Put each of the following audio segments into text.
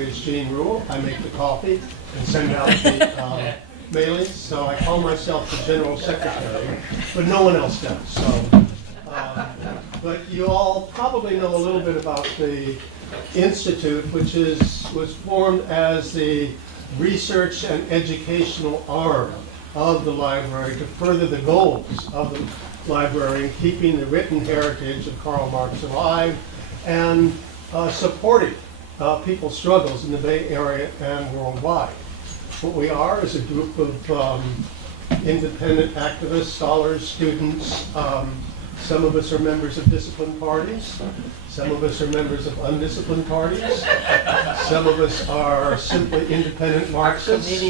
Is Gene Rule. I make the coffee and send out the mailings, so I call myself the General Secretary, but no one else does. So, but you all probably know a little bit about the Institute, which was formed as the research and educational arm of the library to further the goals of the library, keeping the written heritage of Karl Marx alive and supporting people's struggles in the Bay Area and worldwide. What we are is a group of independent activists, scholars, students. Some of us are members of disciplined parties. Some of us are members of undisciplined parties. Some of us are simply independent Marxists.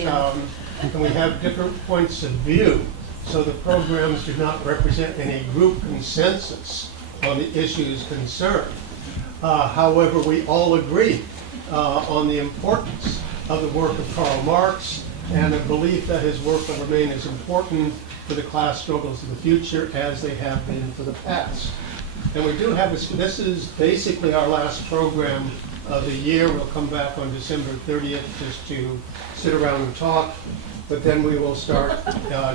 And we have different points of view. So the programs do not represent any group consensus on the issues concerned. However, we all agree on the importance of the work of Karl Marx and a belief that his work will remain as important for the class struggles of the future as they have been for the past. And we do have this is basically our last program of the year. We'll come back on December 30th just to sit around and talk. But then we will start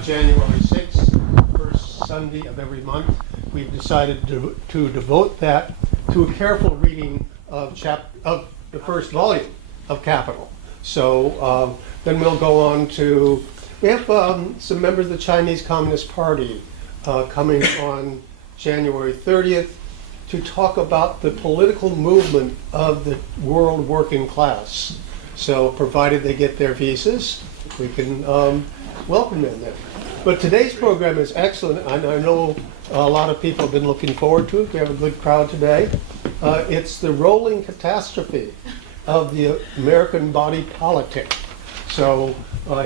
January 6th, first Sunday of every month. We've decided to devote that to a careful reading of the first volume of Capital. So then we'll go on to, we have some members of the Chinese Communist Party coming on January 30th to talk about the political movement of the world working class. So provided they get their visas, we can welcome them there. But today's program is excellent, and I know a lot of people have been looking forward to it. We have a good crowd today. It's the rolling catastrophe of the American body politic. So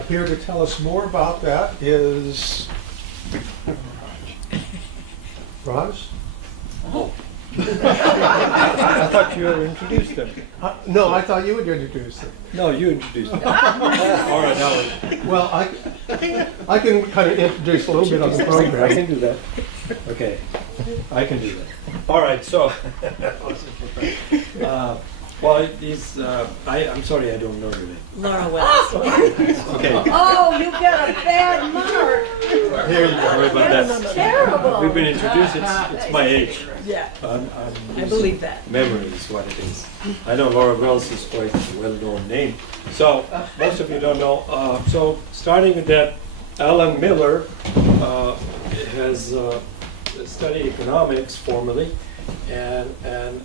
here to tell us more about that is Raj. Oh. I thought you had introduced them. No, I thought you would introduce them. No, you introduced them. All right, now. Well, I can kind of introduce a little bit on the program. I can do that. Okay, I can do that. All right, so. Well, these, I'm sorry, I don't know your name. Laura Wells. Okay. Oh, you got a bad mark. Here you go. Sorry about that. That's terrible. We've been introduced, it's my age. Yeah, I'm I believe that. Memory is what it is. I know Laura Wells is quite a well-known name. So, most of you don't know. So, starting with that, Allan Miller has studied economics formally, and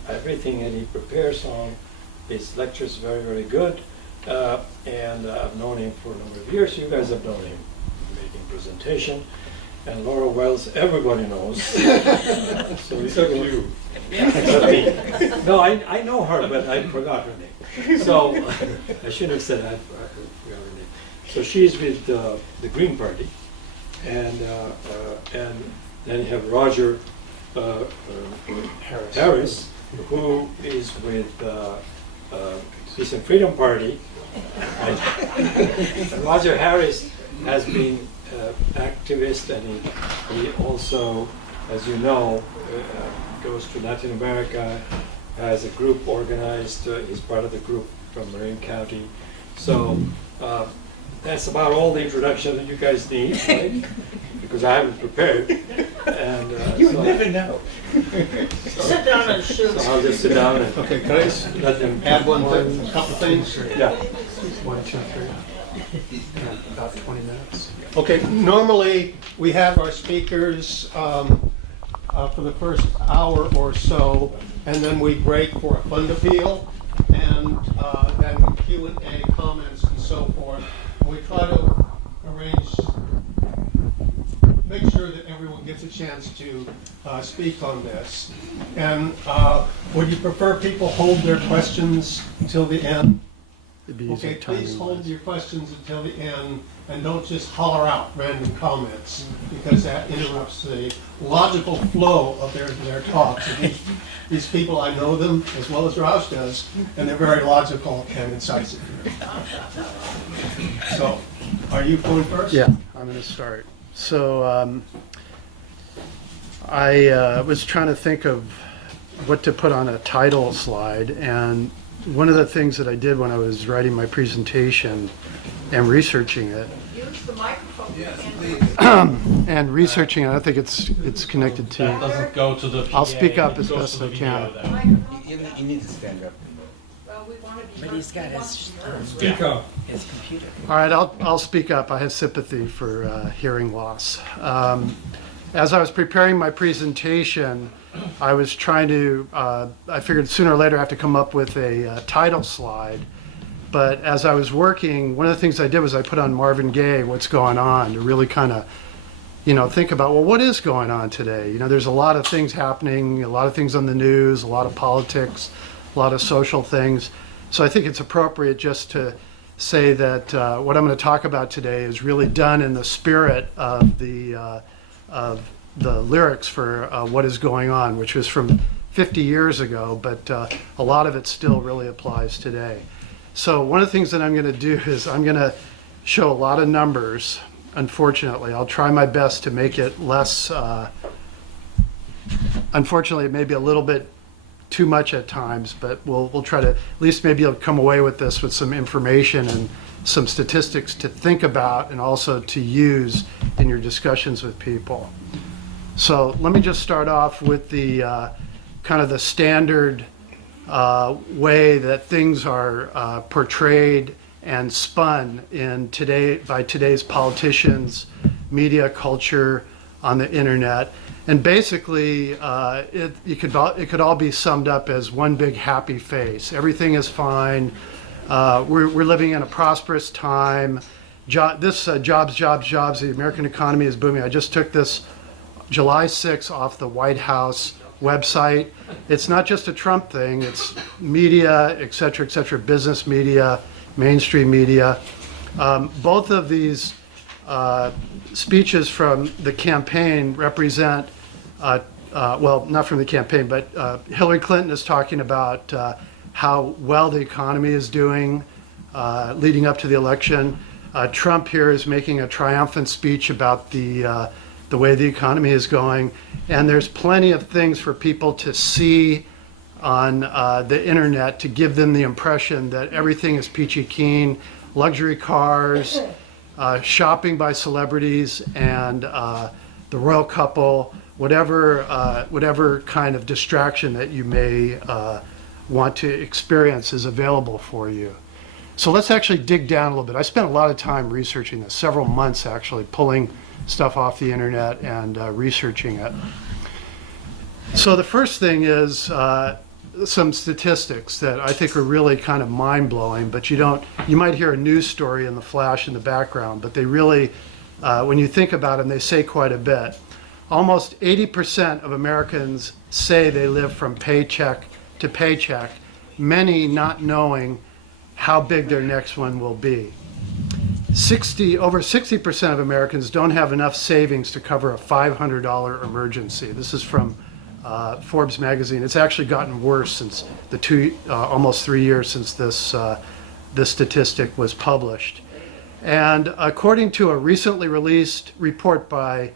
everything that he prepares on his lectures very, very good. And I've known him for a number of years. You guys have known him making presentation. And Laura Wells, everybody knows. So except you. Except me. No, I know her, but I forgot her name. So I should have said I forgot her name. So she's with the Green Party, and then you have Roger Harris, who is with Peace and Freedom Party. Roger Harris has been activist, and he also, as you know, goes to Latin America, has a group organized, he's part of the group from Marin County. So that's about all the introduction that you guys need, right? Because I haven't prepared. And You never know. Sit down and shoot. so I'll just sit down and Okay, can I just let them add one thing, a couple things? Yeah. 1, 2, 3. About 20 minutes. Okay, normally we have our speakers for the first hour or so, and then we break for a fund appeal, and then Q&A, comments, and so forth. We try to make sure that everyone gets a chance to speak on this. And would you prefer people hold their questions until the end? Okay, please hold your questions until the end, and don't just holler out random comments, because that interrupts the logical flow of their talks. And these people, I know them as well as Raj does, and they're very logical and incisive. So, are you going first? Yeah, I'm going to start. So I was trying to think of what to put on a title slide, and one of the things that I did when I was writing my presentation and researching it, Use the microphone. Yes, please. and researching it, I think it's connected That to. doesn't go to the PA. I'll speak up it as goes best to I the can. video then. You need to stand up. Well, we want to be. But he's got his, Yeah. his computer. All right, I'll speak up. I have sympathy for hearing loss. As I was preparing my presentation, I was trying to, I figured sooner or later I have to come up with a title slide. But as I was working, one of the things I did was I put on Marvin Gaye, What's Going On, to really kind of, think about, well, what is going on today? There's a lot of things happening, a lot of things on the news, a lot of politics, a lot of social things. So I think it's appropriate just to say that what I'm going to talk about today is really done in the spirit of the lyrics for What Is Going On, which was from 50 years ago, but a lot of it still really applies today. So one of the things that I'm going to do is I'm going to show a lot of numbers. Unfortunately, I'll try my best to make it less, unfortunately, it may be a little bit too much at times, but we'll try to, at least maybe you'll come away with this with some information and some statistics to think about and also to use in your discussions with people. So let me just start off with the kind of the standard way that things are portrayed and spun by today's politicians, media, culture, on the internet. And basically, it could all be summed up as one big happy face. Everything is fine. We're living in a prosperous time. Jobs. The American economy is booming. I just took this July 6th off the White House website. It's not just a Trump thing. It's media, et cetera, business media, mainstream media. Both of these speeches from the campaign represent, well, not from the campaign, but Hillary Clinton is talking about how well the economy is doing leading up to the election. Trump here is making a triumphant speech about the way the economy is going. And there's plenty of things for people to see on the internet to give them the impression that everything is peachy keen, luxury cars, shopping by celebrities, and the royal couple, whatever kind of distraction that you may want to experience is available for you. So let's actually dig down a little bit. I spent a lot of time researching this, several months actually, pulling stuff off the internet and researching it. So the first thing is some statistics that I think are really kind of mind-blowing, but you might hear a news story in the flash in the background, but they really, when you think about them, they say quite a bit. Almost 80% of Americans say they live from paycheck to paycheck, many not knowing how big their next one will be. Over 60% of Americans don't have enough savings to cover a $500 emergency. This is from Forbes magazine. It's actually gotten worse since almost 3 years since this statistic was published. And according to a recently released report by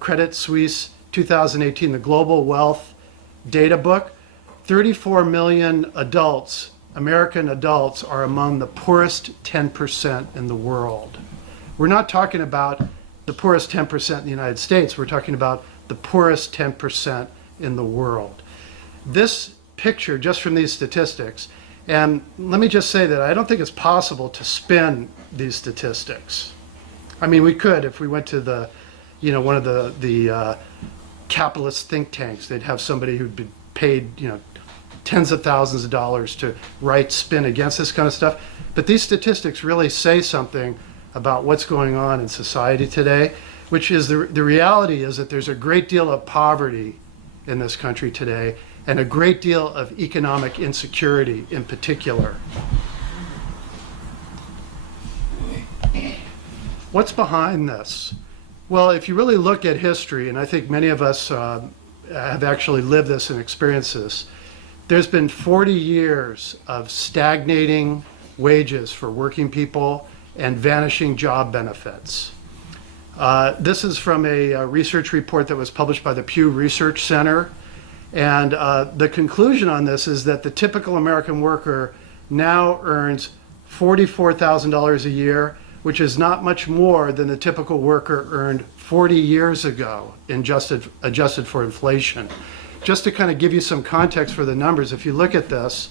Credit Suisse 2018, the Global Wealth Data Book, 34 million adults, American adults, are among the poorest 10% in the world. We're not talking about the poorest 10% in the United States. We're talking about the poorest 10% in the world. This picture, just from these statistics, and let me just say that I don't think it's possible to spin these statistics. I mean, we could if we went to one of the capitalist think tanks. They'd have somebody who'd been paid, tens of thousands of dollars to write spin against this kind of stuff. But these statistics really say something about what's going on in society today, which is the reality is that there's a great deal of poverty in this country today and a great deal of economic insecurity in particular. What's behind this? Well, if you really look at history, and I think many of us have actually lived this and experienced this, there's been 40 years of stagnating wages for working people and vanishing job benefits. This is from a research report that was published by the Pew Research Center, And the conclusion on this is that the typical American worker now earns $44,000 a year, which is not much more than the typical worker earned 40 years ago, adjusted for inflation. Just to kind of give you some context for the numbers, if you look at this,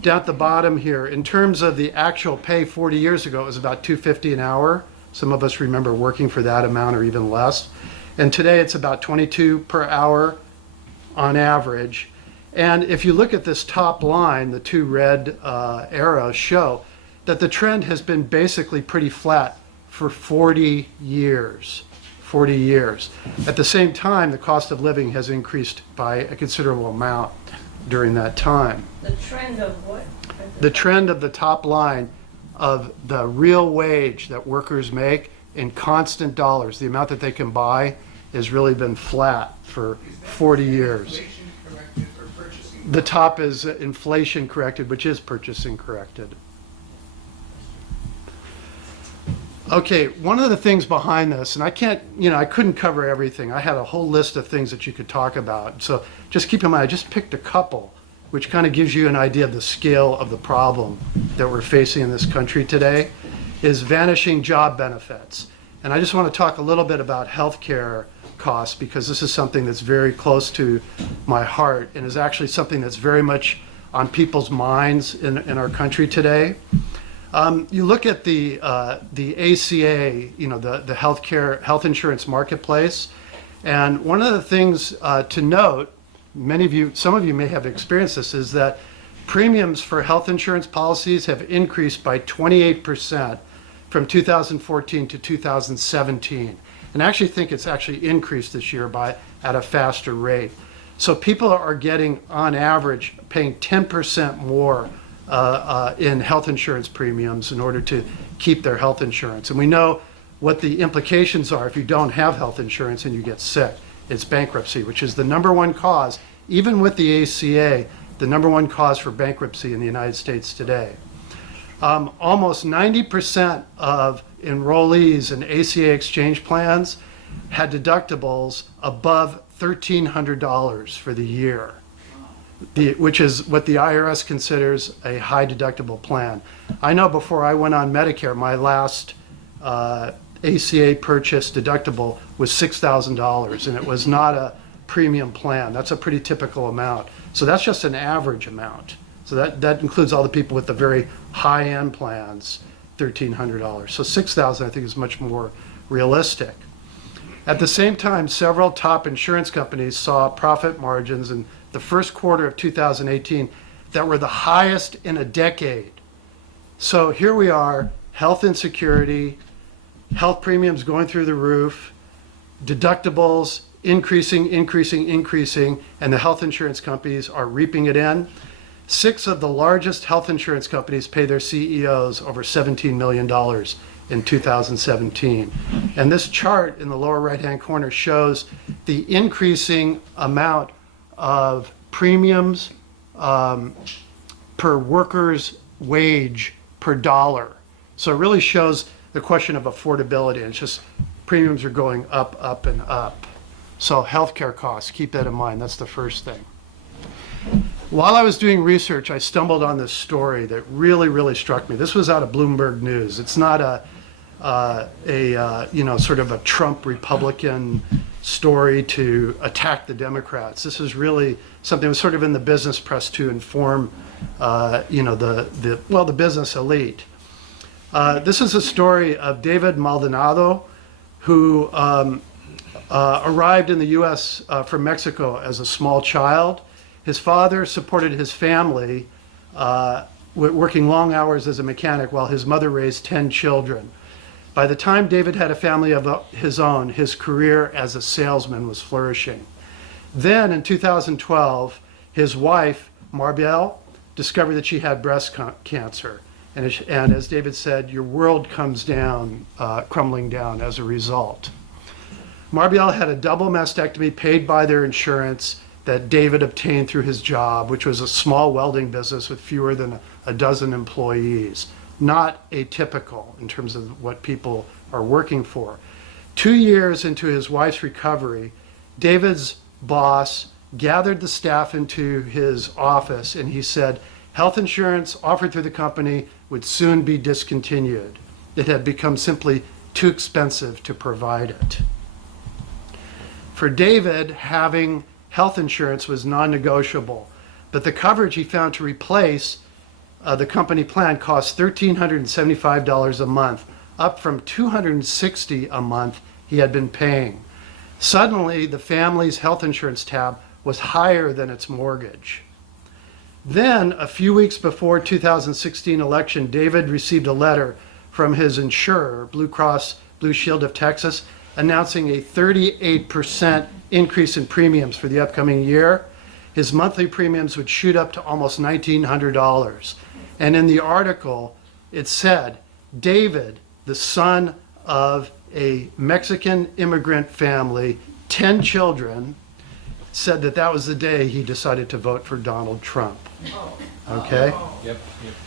down at the bottom here, in terms of the actual pay 40 years ago, it was about $2.50 an hour. Some of us remember working for that amount or even less. And today it's about $22 per hour on average. And if you look at this top line, the two red arrows show that the trend has been basically pretty flat for 40 years. 40 years. At the same time, the cost of living has increased by a considerable amount during that time. The trend of what? The trend of the top line of the real wage that workers make in constant dollars, the amount that they can buy, has really been flat for 40 years. The top is inflation corrected, which is purchasing corrected. Okay, one of the things behind this, and I couldn't cover everything. I had a whole list of things that you could talk about. So just keep in mind, I just picked a couple, which kind of gives you an idea of the scale of the problem that we're facing in this country today, is vanishing job benefits. And I just want to talk a little bit about healthcare costs, because this is something that's very close to my heart and is actually something that's very much on people's minds in our country today. You look at the ACA, the health insurance marketplace, and one of the things to note, some of you may have experienced this, is that premiums for health insurance policies have increased by 28% from 2014 to 2017. And I actually think it's actually increased this year at a faster rate. So people are getting, on average, paying 10% more in health insurance premiums in order to keep their health insurance. And we know what the implications are if you don't have health insurance and you get sick. It's bankruptcy, which is the number one cause, even with the ACA, the number one cause for bankruptcy in the United States today. Almost 90% of enrollees in ACA exchange plans had deductibles above $1,300 for the year, which is what the IRS considers a high deductible plan. I know before I went on Medicare, my last ACA purchase deductible was $6,000, and it was not a premium plan. That's a pretty typical amount. So that's just an average amount. So that includes all the people with the very high-end plans, $1,300. So $6,000 I think is much more realistic. At the same time, several top insurance companies saw profit margins in the first quarter of 2018 that were the highest in a decade. So here we are, health insecurity, health premiums going through the roof, deductibles increasing, and the health insurance companies are reaping it in. 6 of the largest health insurance companies pay their CEOs over $17 million in 2017. And this chart in the lower right-hand corner shows the increasing amount of premiums per worker's wage per dollar. So it really shows the question of affordability. And it's just premiums are going up, up, and up. So healthcare costs, keep that in mind. That's the first thing. While I was doing research, I stumbled on this story that really, really struck me. This was out of Bloomberg News. It's not sort of a Trump Republican story to attack the Democrats. This is really something that was sort of in the business press to inform, the business elite. This is a story of David Maldonado, who arrived in the U.S. From Mexico as a small child. His father supported his family, working long hours as a mechanic, while his mother raised 10 children. By the time David had a family of his own, his career as a salesman was flourishing. Then in 2012, his wife, Marbielle, discovered that she had breast cancer. And as David said, your world comes down, crumbling down as a result. Marbielle had a double mastectomy paid by their insurance that David obtained through his job, which was a small welding business with fewer than a dozen employees. Not atypical in terms of what people are working for. 2 years into his wife's recovery, David's boss gathered the staff into his office, and he said health insurance offered through the company would soon be discontinued. It had become simply too expensive to provide it. For David, having health insurance was non-negotiable, but the coverage he found to replace the company plan cost $1,375 a month, up from $260 a month he had been paying. Suddenly, the family's health insurance tab was higher than its mortgage. Then, a few weeks before 2016 election, David received a letter from his insurer, Blue Cross Blue Shield of Texas, announcing a 38% increase in premiums for the upcoming year. His monthly premiums would shoot up to almost $1,900. And in the article, it said, David, the son of a Mexican immigrant family, 10 children, said that that was the day he decided to vote for Donald Trump. Okay? Yep.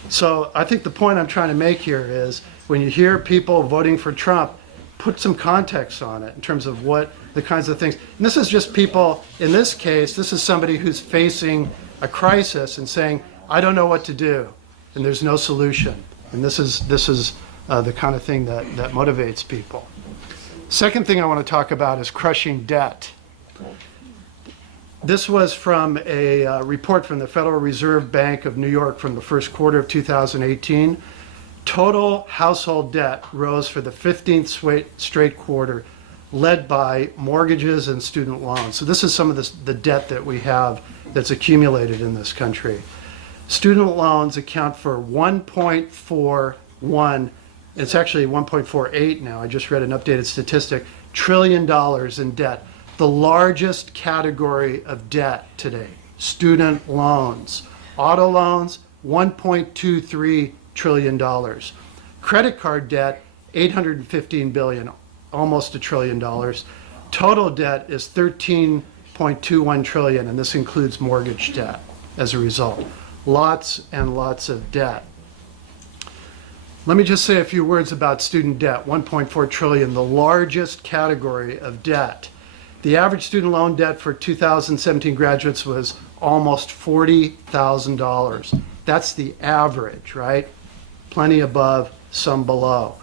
So I think the point I'm trying to make here is when you hear people voting for Trump, put some context on it in terms of what the kinds of things. And this is just people, in this case, this is somebody who's facing a crisis and saying, I don't know what to do, and there's no solution. And this is the kind of thing that motivates people. Second thing I want to talk about is crushing debt. This was from a report from the Federal Reserve Bank of New York from the first quarter of 2018. Total household debt rose for the 15th straight quarter, led by mortgages and student loans. So this is some of the debt that we have that's accumulated in this country. Student loans account for 1.41, it's actually 1.48 now, I just read an updated statistic, $1 trillion in debt. The largest category of debt today, student loans. Auto loans, $1.23 trillion. Credit card debt, $815 billion, almost $1 trillion. Total debt is $13.21 trillion, and this includes mortgage debt as a result. Lots and lots of debt. Let me just say a few words about student debt, $1.4 trillion, the largest category of debt. The average student loan debt for 2017 graduates was almost $40,000. That's the average, right? Plenty above, some below.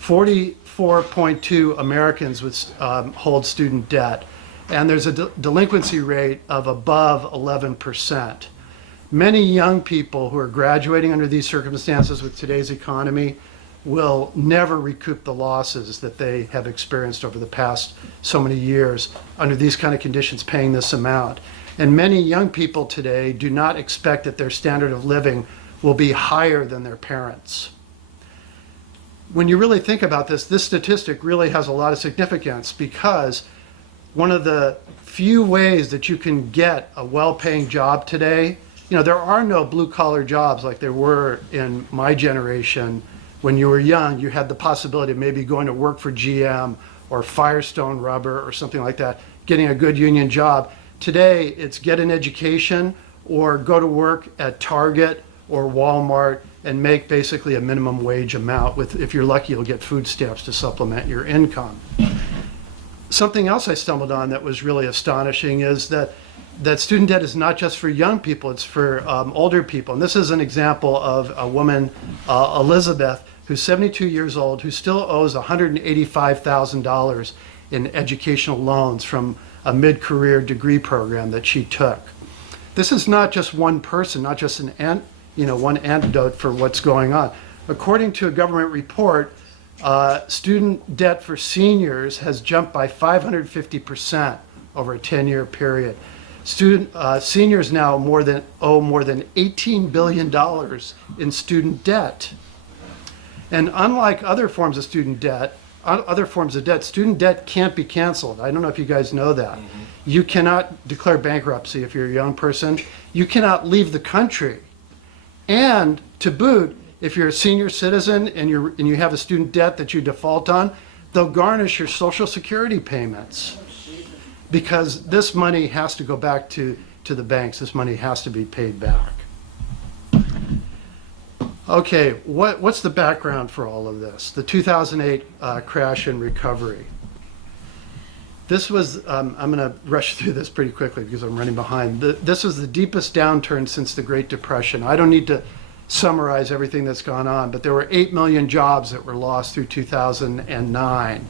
44.2 Americans hold student debt, and there's a delinquency rate of above 11%. Many young people who are graduating under these circumstances with today's economy will never recoup the losses that they have experienced over the past so many years under these kind of conditions, paying this amount. And many young people today do not expect that their standard of living will be higher than their parents. When you really think about this statistic really has a lot of significance, because one of the few ways that you can get a well-paying job today, there are no blue-collar jobs like there were in my generation. When you were young, you had the possibility of maybe going to work for GM or Firestone Rubber or something like that, getting a good union job. Today, it's get an education or go to work at Target or Walmart and make basically a minimum wage amount. If you're lucky, you'll get food stamps to supplement your income. Something else I stumbled on that was really astonishing is that student debt is not just for young people, it's for older people. And this is an example of a woman, Elizabeth, who's 72 years old, who still owes $185,000 in educational loans from a mid-career degree program that she took. This is not just one person, not just one antidote for what's going on. According to a government report, student debt for seniors has jumped by 550% over a 10-year period. Seniors now owe more than $18 billion in student debt. And unlike other forms of debt, student debt can't be canceled. I don't know if you guys know that. Mm-hmm. You cannot declare bankruptcy if you're a young person. You cannot leave the country. And to boot, if you're a senior citizen and you have a student debt that you default on, they'll garnish your Social Security payments. Because this money has to go back to the banks. This money has to be paid back. Okay, what's the background for all of this? The 2008 crash and recovery. This was, I'm going to rush through this pretty quickly because I'm running behind. This was the deepest downturn since the Great Depression. I don't need to summarize everything that's gone on, but there were 8 million jobs that were lost through 2009.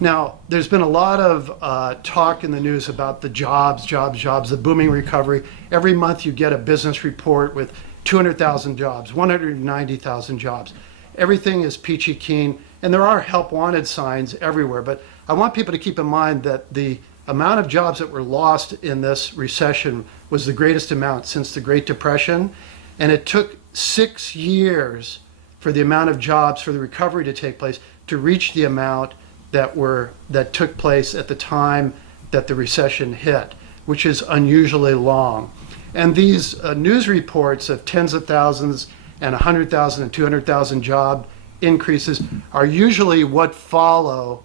Now, there's been a lot of talk in the news about the jobs, the booming recovery. Every month you get a business report with 200,000 jobs, 190,000 jobs. Everything is peachy keen, and there are help wanted signs everywhere, but I want people to keep in mind that the amount of jobs that were lost in this recession was the greatest amount since the Great Depression, and it took 6 years for the amount of jobs for the recovery to take place to reach the amount that took place at the time that the recession hit, which is unusually long. And these news reports of tens of thousands and 100,000 and 200,000 job increases are usually what follow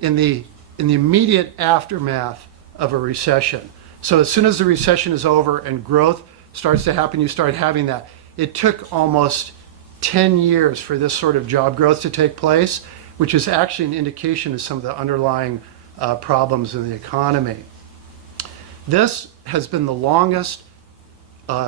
in the immediate aftermath of a recession. So as soon as the recession is over and growth starts to happen, you start having that. It took almost 10 years for this sort of job growth to take place, which is actually an indication of some of the underlying problems in the economy. This has been the longest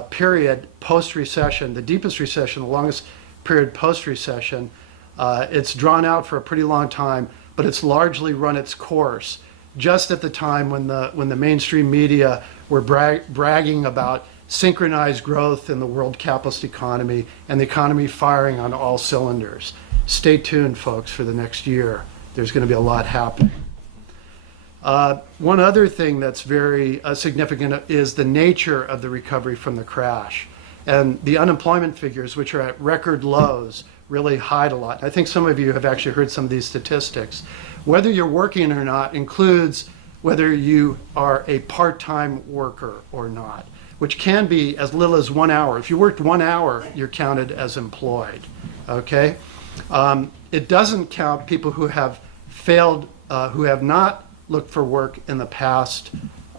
period post-recession, the deepest recession, the longest period post-recession. It's drawn out for a pretty long time, but it's largely run its course just at the time when the mainstream media were bragging about synchronized growth in the world capitalist economy and the economy firing on all cylinders. Stay tuned, folks, for the next year. There's going to be a lot happening. One other thing that's very significant is the nature of the recovery from the crash. And the unemployment figures, which are at record lows, really hide a lot. I think some of you have actually heard some of these statistics. Whether you're working or not includes whether you are a part-time worker or not, which can be as little as 1 hour. If you worked 1 hour, you're counted as employed, okay? It doesn't count people who have failed, who have not looked for work in the past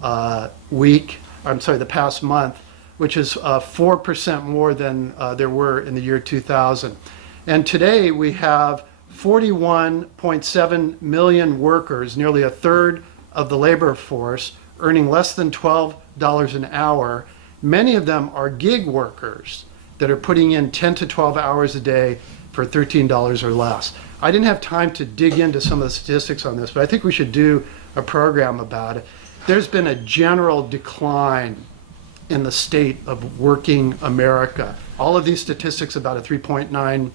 the past month, which is 4% more than there were in the year 2000. And today we have 41.7 million workers, nearly a third of the labor force, earning less than $12 an hour. Many of them are gig workers that are putting in 10 to 12 hours a day for $13 or less. I didn't have time to dig into some of the statistics on this, but I think we should do a program about it. There's been a general decline in the state of working America. All of these statistics about a 3.9%,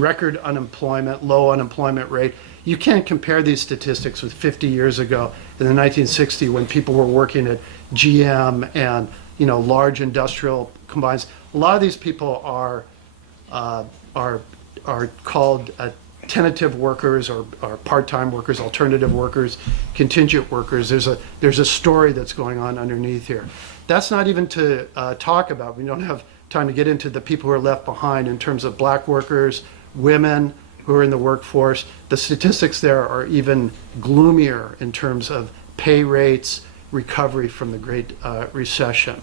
record unemployment, low unemployment rate. You can't compare these statistics with 50 years ago in the 1960s when people were working at GM and large industrial combines. A lot of these people are called tentative workers or part-time workers, alternative workers, contingent workers. There's a story that's going on underneath here. That's not even to talk about. We don't have time to get into the people who are left behind in terms of black workers, women who are in the workforce. The statistics there are even gloomier in terms of pay rates, recovery from the Great Recession.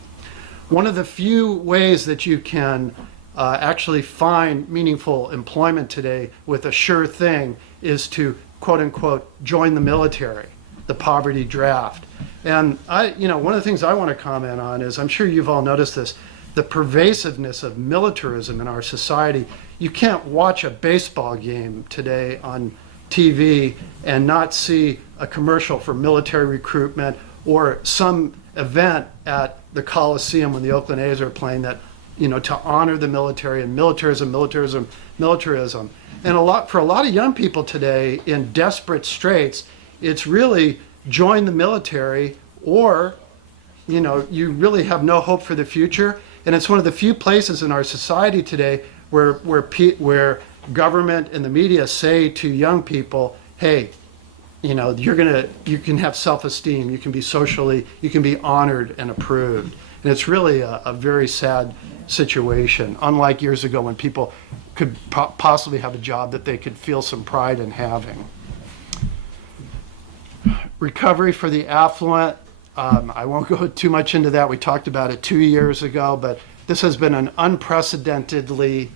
One of the few ways that you can actually find meaningful employment today with a sure thing is to, quote unquote, join the military, the poverty draft. And one of the things I want to comment on is, I'm sure you've all noticed this, the pervasiveness of militarism in our society. You can't watch a baseball game today on TV and not see a commercial for military recruitment or some event at the Coliseum when the Oakland A's are playing that, to honor the military and militarism. And for a lot of young people today in desperate straits, it's really join the military or, you really have no hope for the future. And it's one of the few places in our society today where government and the media say to young people, hey, you can have self-esteem, you can be honored and approved. And it's really a very sad situation, unlike years ago when people could possibly have a job that they could feel some pride in having. Recovery for the affluent, I won't go too much into that. We talked about it 2 years ago, but this has been an unprecedentedly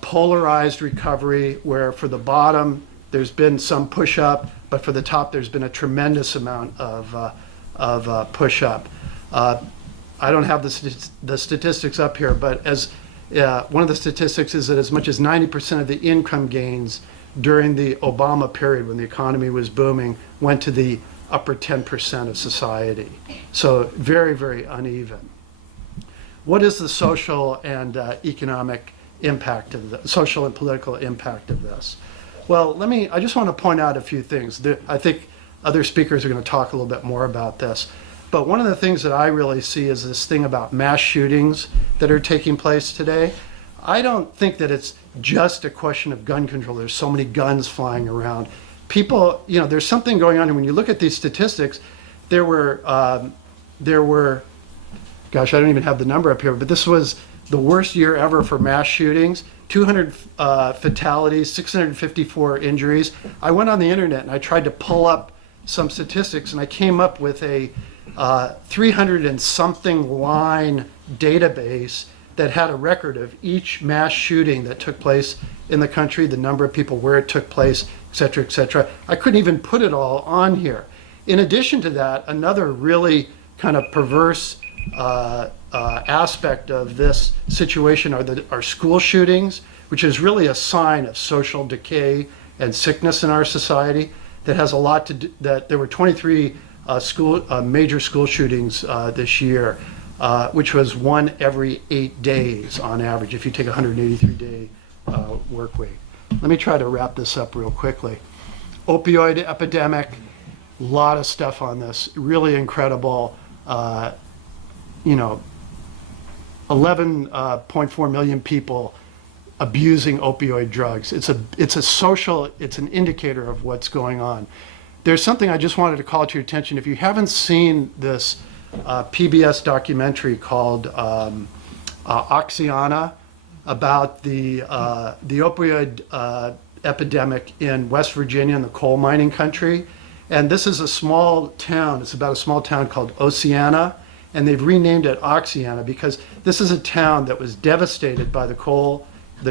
polarized recovery where for the bottom, there's been some push up, but for the top, there's been a tremendous amount of push up. I don't have the statistics up here, but as one of the statistics is that as much as 90% of the income gains during the Obama period when the economy was booming went to the upper 10% of society. So very, very uneven. What is the social and economic impact of the social and political impact of this? Well, I just want to point out a few things. I think other speakers are going to talk a little bit more about this. But one of the things that I really see is this thing about mass shootings that are taking place today. I don't think that it's just a question of gun control. There's so many guns flying around. People, there's something going on. And when you look at these statistics, there were, gosh, I don't even have the number up here, but this was the worst year ever for mass shootings. 200 fatalities, 654 injuries. I went on the internet and I tried to pull up some statistics, and I came up with a 300 and something line database that had a record of each mass shooting that took place in the country, the number of people, where it took place, et cetera, et cetera. I couldn't even put it all on here. In addition to that, another really kind of perverse aspect of this situation are school shootings, which is really a sign of social decay and sickness in our society. That has a lot to do. That there were 23 major school shootings this year, which was one every 8 days on average. If you take a 183-day work week. Let me try to wrap this up real quickly. Opioid epidemic. A lot of stuff on this. Really incredible. 11.4 million people abusing opioid drugs. It's an indicator of what's going on. There's something I just wanted to call to your attention. If you haven't seen this PBS documentary called Oxiana about the opioid epidemic in West Virginia in the coal mining country. And this is a small town. It's about a small town called Oceana, and they've renamed it Oxiana because this is a town that was devastated by the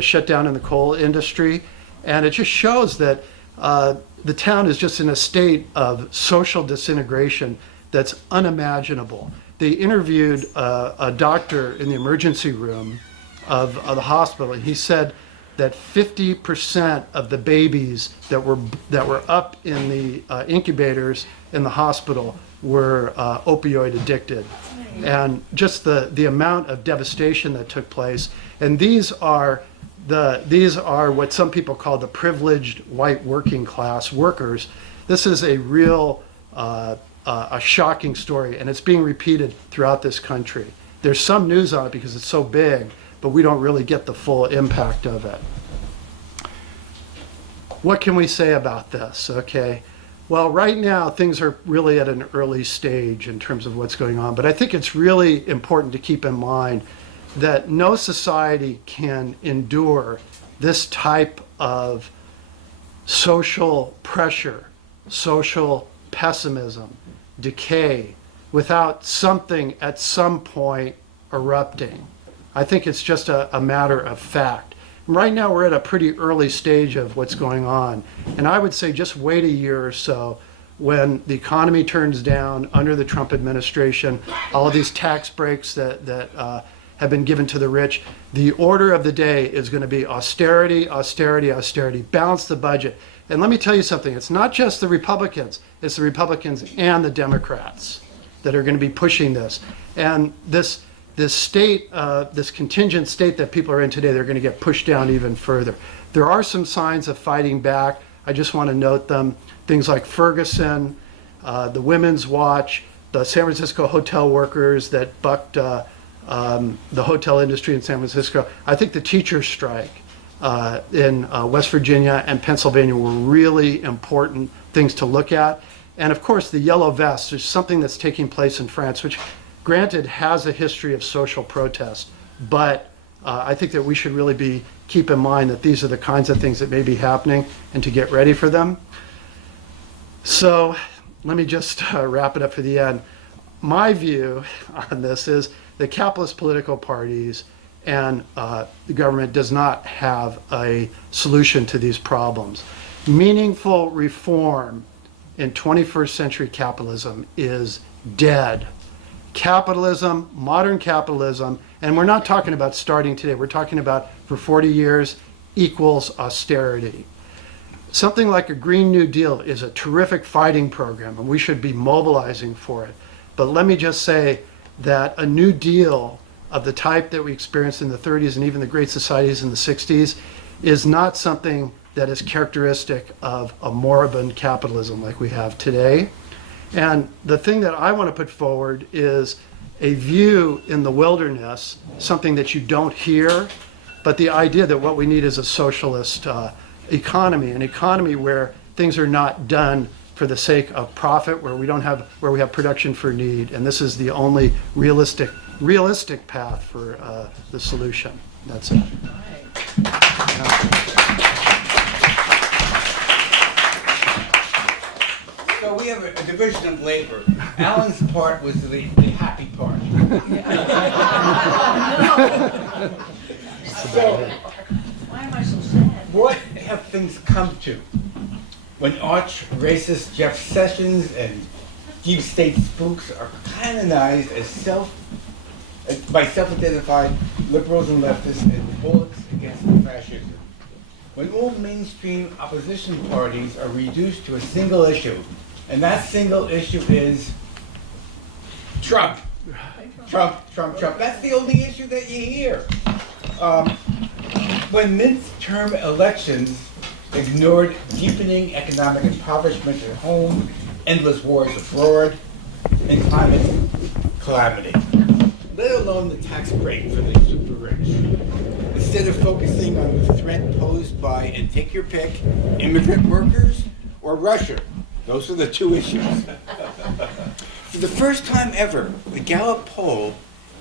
shutdown in the coal industry. And it just shows that the town is just in a state of social disintegration that's unimaginable. They interviewed a doctor in the emergency room of the hospital, and he said that 50% of the babies that were up in the incubators in the hospital were opioid addicted. And just the amount of devastation that took place. And these are what some people call the privileged white working class workers. This is a real a shocking story, and it's being repeated throughout this country. There's some news on it because it's so big, but we don't really get the full impact of it. What can we say about this? Okay. Well, right now, things are really at an early stage in terms of what's going on, but I think it's really important to keep in mind that no society can endure this type of social pressure, social pessimism, decay, without something at some point erupting. I think it's just a matter of fact. Right now we're at a pretty early stage of what's going on, and I would say just wait a year or so when the economy turns down under the Trump administration, all of these tax breaks that have been given to the rich. The order of the day is going to be austerity, austerity, austerity, balance the budget. And let me tell you something, it's not just the Republicans, it's the Republicans and the Democrats that are going to be pushing this. And this state, this contingent state that people are in today, they're going to get pushed down even further. There are some signs of fighting back. I just want to note them. Things like Ferguson, the Women's Watch, the San Francisco hotel workers that bucked the hotel industry in San Francisco. I think the teacher strike in West Virginia and Pennsylvania were really important things to look at. And of course, the yellow vests, there's something that's taking place in France, which granted has a history of social protest, but I think that we should really keep in mind that these are the kinds of things that may be happening and to get ready for them. So let me just wrap it up for the end. My view on this is the capitalist political parties and the government does not have a solution to these problems. Meaningful reform in 21st century capitalism is dead. Capitalism, modern capitalism, and we're not talking about starting today, we're talking about for 40 years equals austerity. Something like a Green New Deal is a terrific fighting program, and we should be mobilizing for it. But let me just say that a New Deal of the type that we experienced in the 30s and even the Great Societies in the 60s is not something that is characteristic of a moribund capitalism like we have today. And the thing that I want to put forward is a view in the wilderness, something that you don't hear, but the idea that what we need is a socialist economy, an economy where things are not done for the sake of profit, where we have production for need, and this is the only realistic path for the solution. That's it. So we have a division of labor. Alan's part was the happy part. So, Why am I so sad? what have things come to when arch racist Jeff Sessions and deep state spooks are canonized as by self-identified liberals and leftists as bullets against fascism? When all mainstream opposition parties are reduced to a single issue, and that single issue is Trump. Trump. That's the only issue that you hear. When midterm elections ignored deepening economic impoverishment at home, endless wars abroad, and climate calamity, let alone the tax break for the super rich. Instead of focusing on the threat posed by, and take your pick, immigrant workers or Russia. Those are the two issues. For the first time ever, the Gallup poll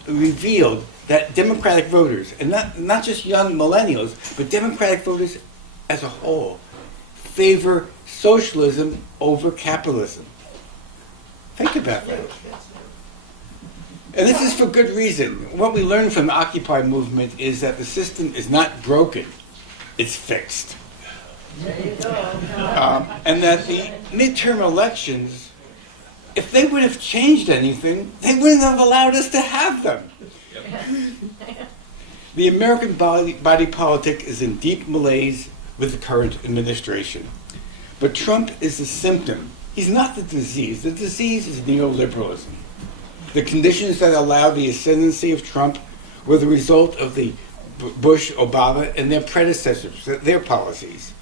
revealed that Democratic voters, and not just young millennials, but Democratic voters as a whole, favor socialism over capitalism. Think about that. And this is for good reason. What we learned from the Occupy movement is that the system is not broken, it's fixed. And that the midterm elections, if they would have changed anything, they wouldn't have allowed us to have them. The American body politic is in deep malaise with the current administration. But Trump is the symptom. He's not the disease. The disease is neoliberalism. The conditions that allowed the ascendancy of Trump were the result of the Bush, Obama, and their predecessors, their policies.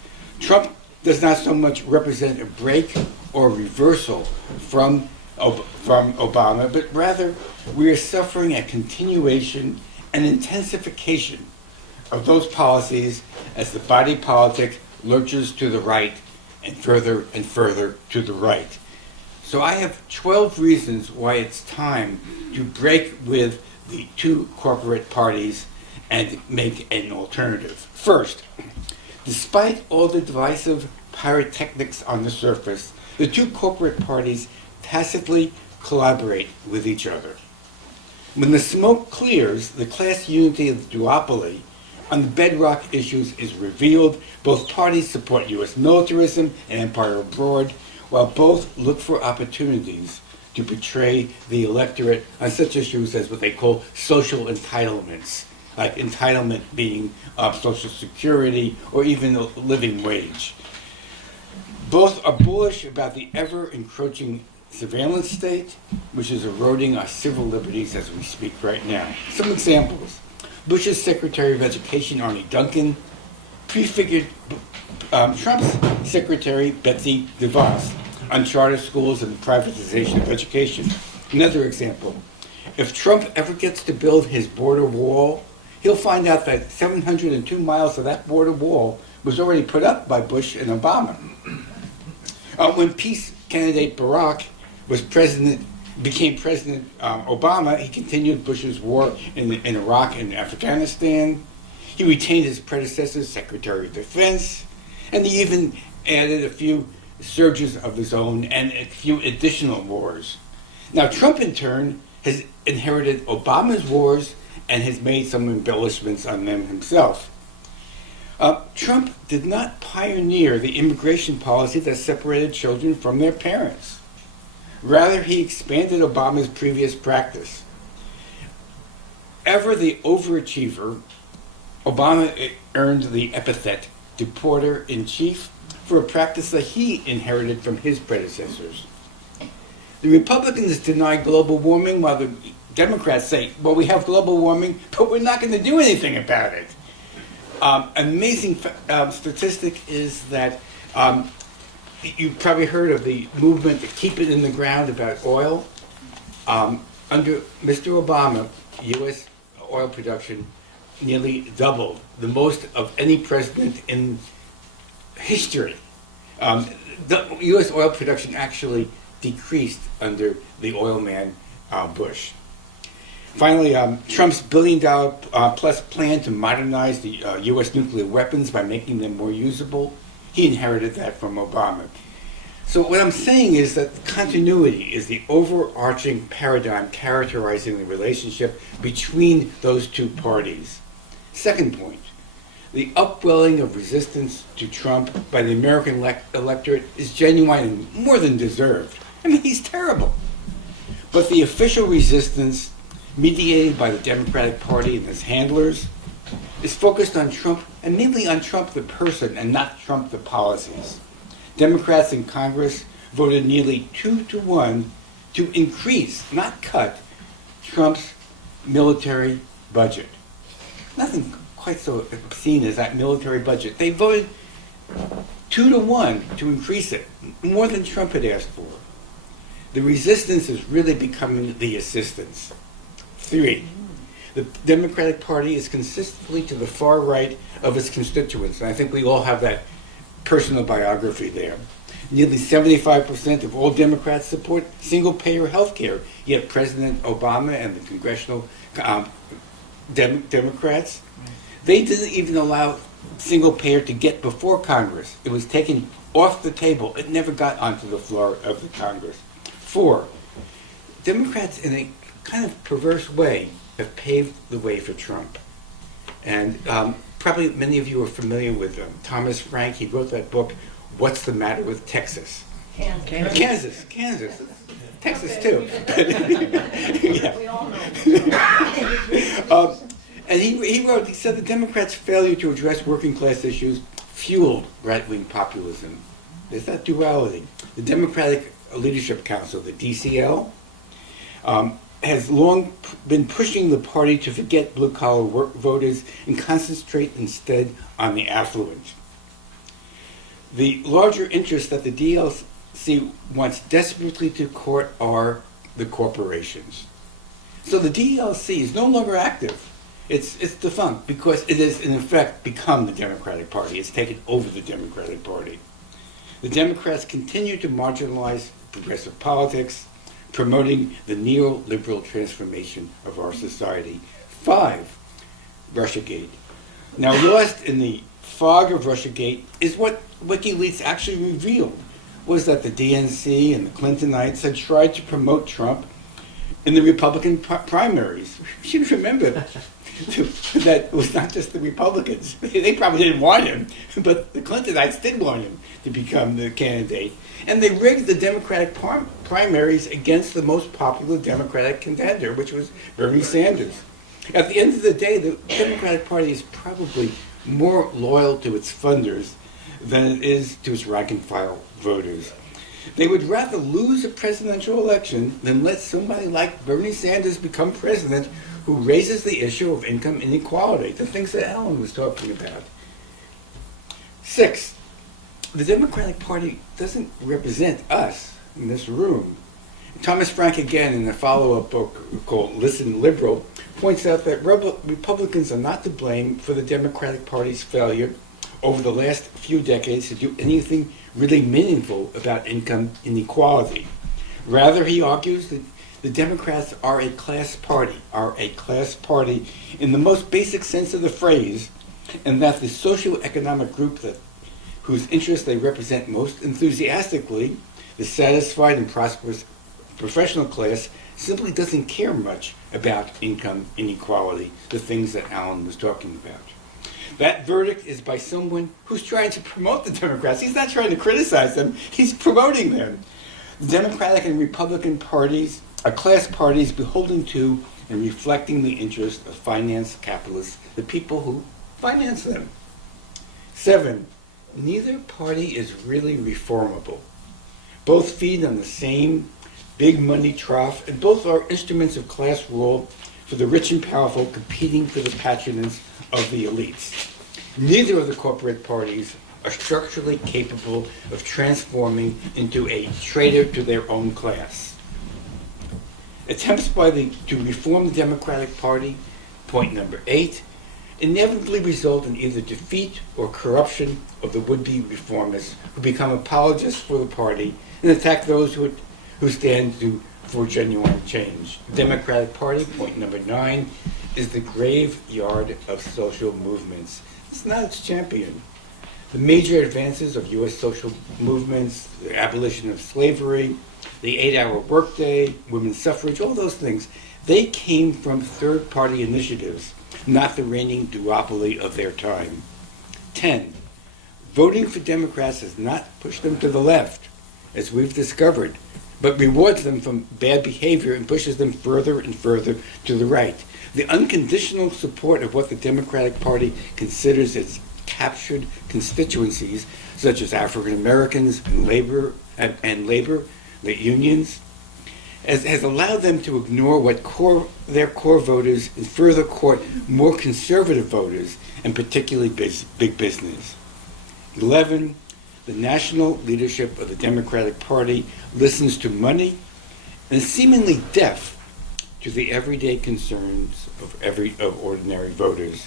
Trump does not so much represent a break or reversal from Obama, but rather we are suffering a continuation and intensification of those policies as the body politic lurches to the right and further to the right. So I have 12 reasons why it's time to break with the two corporate parties and make an alternative. First, despite all the divisive pyrotechnics on the surface, the two corporate parties tacitly collaborate with each other. When the smoke clears, the class unity of the duopoly on the bedrock issues is revealed. Both parties support U.S. militarism and empire abroad, while both look for opportunities to betray the electorate on such issues as what they call social entitlements, like entitlement being Social Security or even a living wage. Both are bullish about the ever-encroaching surveillance state, which is eroding our civil liberties as we speak right now. Some examples. Bush's Secretary of Education, Arnie Duncan, prefigured Trump's Secretary, Betsy DeVos, on charter schools and the privatization of education. Another example. If Trump ever gets to build his border wall, he'll find out that 702 miles of that border wall was already put up by Bush and Obama. When peace candidate Barack became President Obama, he continued Bush's war in Iraq and Afghanistan. He retained his predecessor's Secretary of Defense, and he even added a few surges of his own and a few additional wars. Now, Trump, in turn, has inherited Obama's wars and has made some embellishments on them himself. Trump did not pioneer the immigration policy that separated children from their parents. Rather, he expanded Obama's previous practice. Ever the overachiever, Obama earned the epithet deporter-in-chief for a practice that he inherited from his predecessors. The Republicans deny global warming while the Democrats say, well, we have global warming, but we're not going to do anything about it. Amazing statistic is that you've probably heard of the movement to keep it in the ground about oil. Under Mr. Obama, U.S. oil production nearly doubled, the most of any president in history. The U.S. oil production actually decreased under the oil man Bush. Finally, Trump's billion-dollar plus plan to modernize the U.S. nuclear weapons by making them more usable, he inherited that from Obama. So what I'm saying is that continuity is the overarching paradigm characterizing the relationship between those two parties. Second point, the upwelling of resistance to Trump by the American electorate is genuine and more than deserved. I mean, he's terrible. But the official resistance, mediated by the Democratic Party and its handlers, is focused on Trump, and mainly on Trump the person and not Trump the policies. Democrats in Congress voted nearly 2-1 to increase, not cut, Trump's military budget. Nothing quite so obscene as that military budget. They voted 2-1 to increase it, more than Trump had asked for. The resistance is really becoming the assistance. 3, the Democratic Party is consistently to the far right of its constituents, and I think we all have that personal biography there. Nearly 75% of all Democrats support single-payer health care, yet President Obama and the congressional Democrats, they didn't even allow single-payer to get before Congress. It was taken off the table. It never got onto the floor of the Congress. 4, Democrats, in a kind of perverse way, have paved the way for Trump. And probably many of you are familiar with Thomas Frank. He wrote that book, What's the Matter with Texas? Kansas. Texas, too. Yeah. We all know. And he said the Democrats' failure to address working class issues fueled right-wing populism. There's that duality. The Democratic Leadership Council, the DCL, has long been pushing the party to forget blue-collar voters and concentrate instead on the affluent. The larger interests that the DLC wants desperately to court are the corporations. So the DLC is no longer active. It's defunct because it has, in effect, become the Democratic Party. It's taken over the Democratic Party. The Democrats continue to marginalize progressive politics, promoting the neoliberal transformation of our society. 5, Russiagate. Now, lost in the fog of Russiagate is what WikiLeaks actually revealed, was that the DNC and the Clintonites had tried to promote Trump in the Republican primaries. You should remember that it was not just the Republicans. They probably didn't want him, but the Clintonites did want him to become the candidate. And they rigged the Democratic primaries against the most popular Democratic contender, which was Bernie Sanders. At the end of the day, the Democratic Party is probably more loyal to its funders than it is to its rank-and-file voters. They would rather lose a presidential election than let somebody like Bernie Sanders become president who raises the issue of income inequality, the things that Allan was talking about. 6, the Democratic Party doesn't represent us in this room. Thomas Frank, again, in a follow-up book called Listen Liberal, points out that Republicans are not to blame for the Democratic Party's failure over the last few decades to do anything really meaningful about income inequality. Rather, he argues that the Democrats are a class party in the most basic sense of the phrase, and that the socioeconomic group whose interests they represent most enthusiastically, the satisfied and prosperous professional class, simply doesn't care much about income inequality, the things that Allan was talking about. That verdict is by someone who's trying to promote the Democrats. He's not trying to criticize them, he's promoting them. The Democratic and Republican parties are class parties beholden to and reflecting the interest of finance capitalists, the people who finance them. 7, neither party is really reformable. Both feed on the same big money trough, and both are instruments of class rule for the rich and powerful competing for the patronage of the elites. Neither of the corporate parties are structurally capable of transforming into a traitor to their own class. Attempts to reform the Democratic Party, point number 8, inevitably result in either defeat or corruption of the would-be reformists who become apologists for the party and attack those who stand for genuine change. The Democratic Party, point number 9, is the graveyard of social movements. It's not its champion. The major advances of U.S. social movements, the abolition of slavery, the 8-hour workday, women's suffrage, all those things, they came from third-party initiatives, not the reigning duopoly of their time. 10, voting for Democrats has not pushed them to the left, as we've discovered, but rewards them from bad behavior and pushes them further and further to the right. The unconditional support of what the Democratic Party considers its captured constituencies, such as African Americans and labor, the unions, has allowed them to ignore what their core voters and further court more conservative voters, and particularly big business. 11, the national leadership of the Democratic Party listens to money and is seemingly deaf to the everyday concerns of ordinary voters.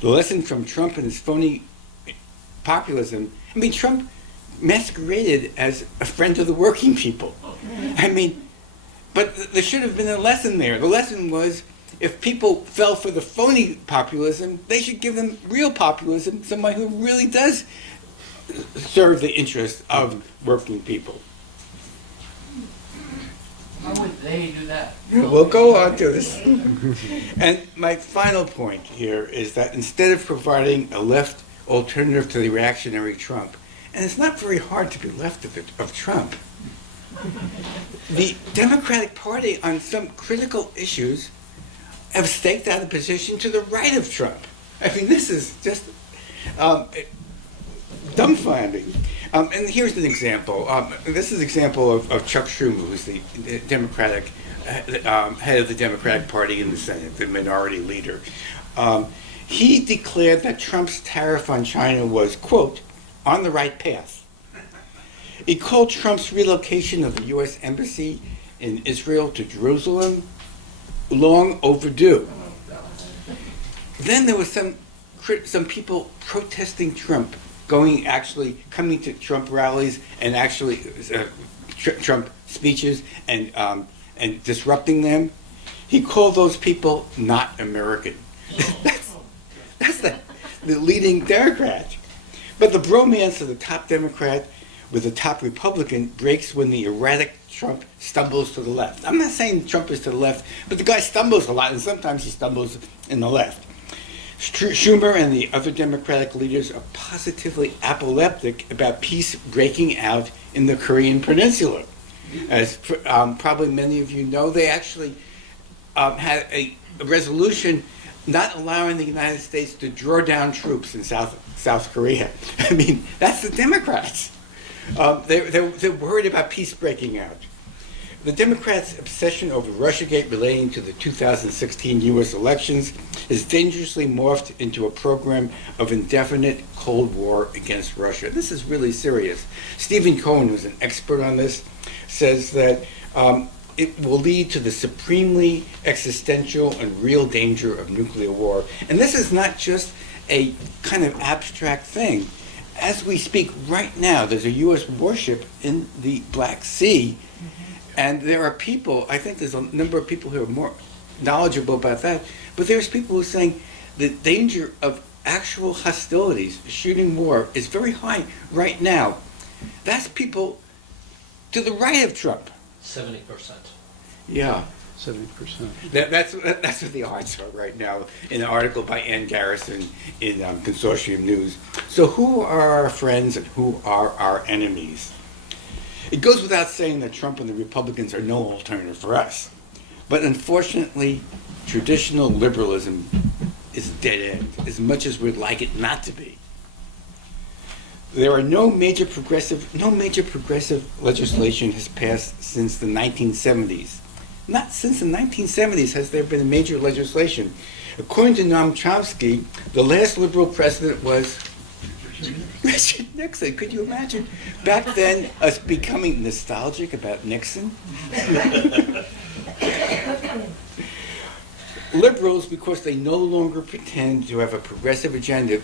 The lesson from Trump and his phony populism, Trump masqueraded as a friend of the working people. But there should have been a lesson there. The lesson was, if people fell for the phony populism, they should give them real populism, somebody who really does serve the interests of working people. How would they do that? We'll go on to this. And my final point here is that instead of providing a left alternative to the reactionary Trump, and it's not very hard to be left of Trump, the Democratic Party on some critical issues have staked out a position to the right of Trump. This is just dumbfounding. And here's an example. This is an example of Chuck Schumer, who's the Democratic head of the Democratic Party in the Senate, the minority leader. He declared that Trump's tariff on China was, quote, on the right path. He called Trump's relocation of the U.S. Embassy in Israel to Jerusalem long overdue. Then there was some people protesting Trump, coming to Trump rallies and actually Trump speeches and disrupting them. He called those people not American. That's the leading Democrat. But the bromance of the top Democrat with the top Republican breaks when the erratic Trump stumbles to the left. I'm not saying Trump is to the left, but the guy stumbles a lot, and sometimes he stumbles in the left. Schumer and the other Democratic leaders are positively apoplectic about peace breaking out in the Korean Peninsula. As probably many of you know, they actually had a resolution not allowing the United States to draw down troops in South Korea. That's the Democrats. They're worried about peace breaking out. The Democrats' obsession over Russiagate relating to the 2016 U.S. elections is dangerously morphed into a program of indefinite Cold War against Russia. This is really serious. Stephen Cohen, who's an expert on this, says that it will lead to the supremely existential and real danger of nuclear war. And this is not just a kind of abstract thing. As we speak right now, there's a U.S. warship in the Black Sea, and there are people, I think there's a number of people who are more knowledgeable about that, but there's people who are saying the danger of actual hostilities, shooting war, is very high right now. That's people to the right of Trump. 70%. Yeah. 70%. That's what the odds are right now in an article by Ann Garrison in Consortium News. So who are our friends and who are our enemies? It goes without saying that Trump and the Republicans are no alternative for us. But unfortunately, traditional liberalism is a dead end, as much as we'd like it not to be. There are no major progressive legislation has passed since the 1970s. Not since the 1970s has there been a major legislation. According to Noam Chomsky, the last liberal president was Richard Nixon. Could you imagine back then us becoming nostalgic about Nixon? Liberals, because they no longer pretend to have a progressive agenda,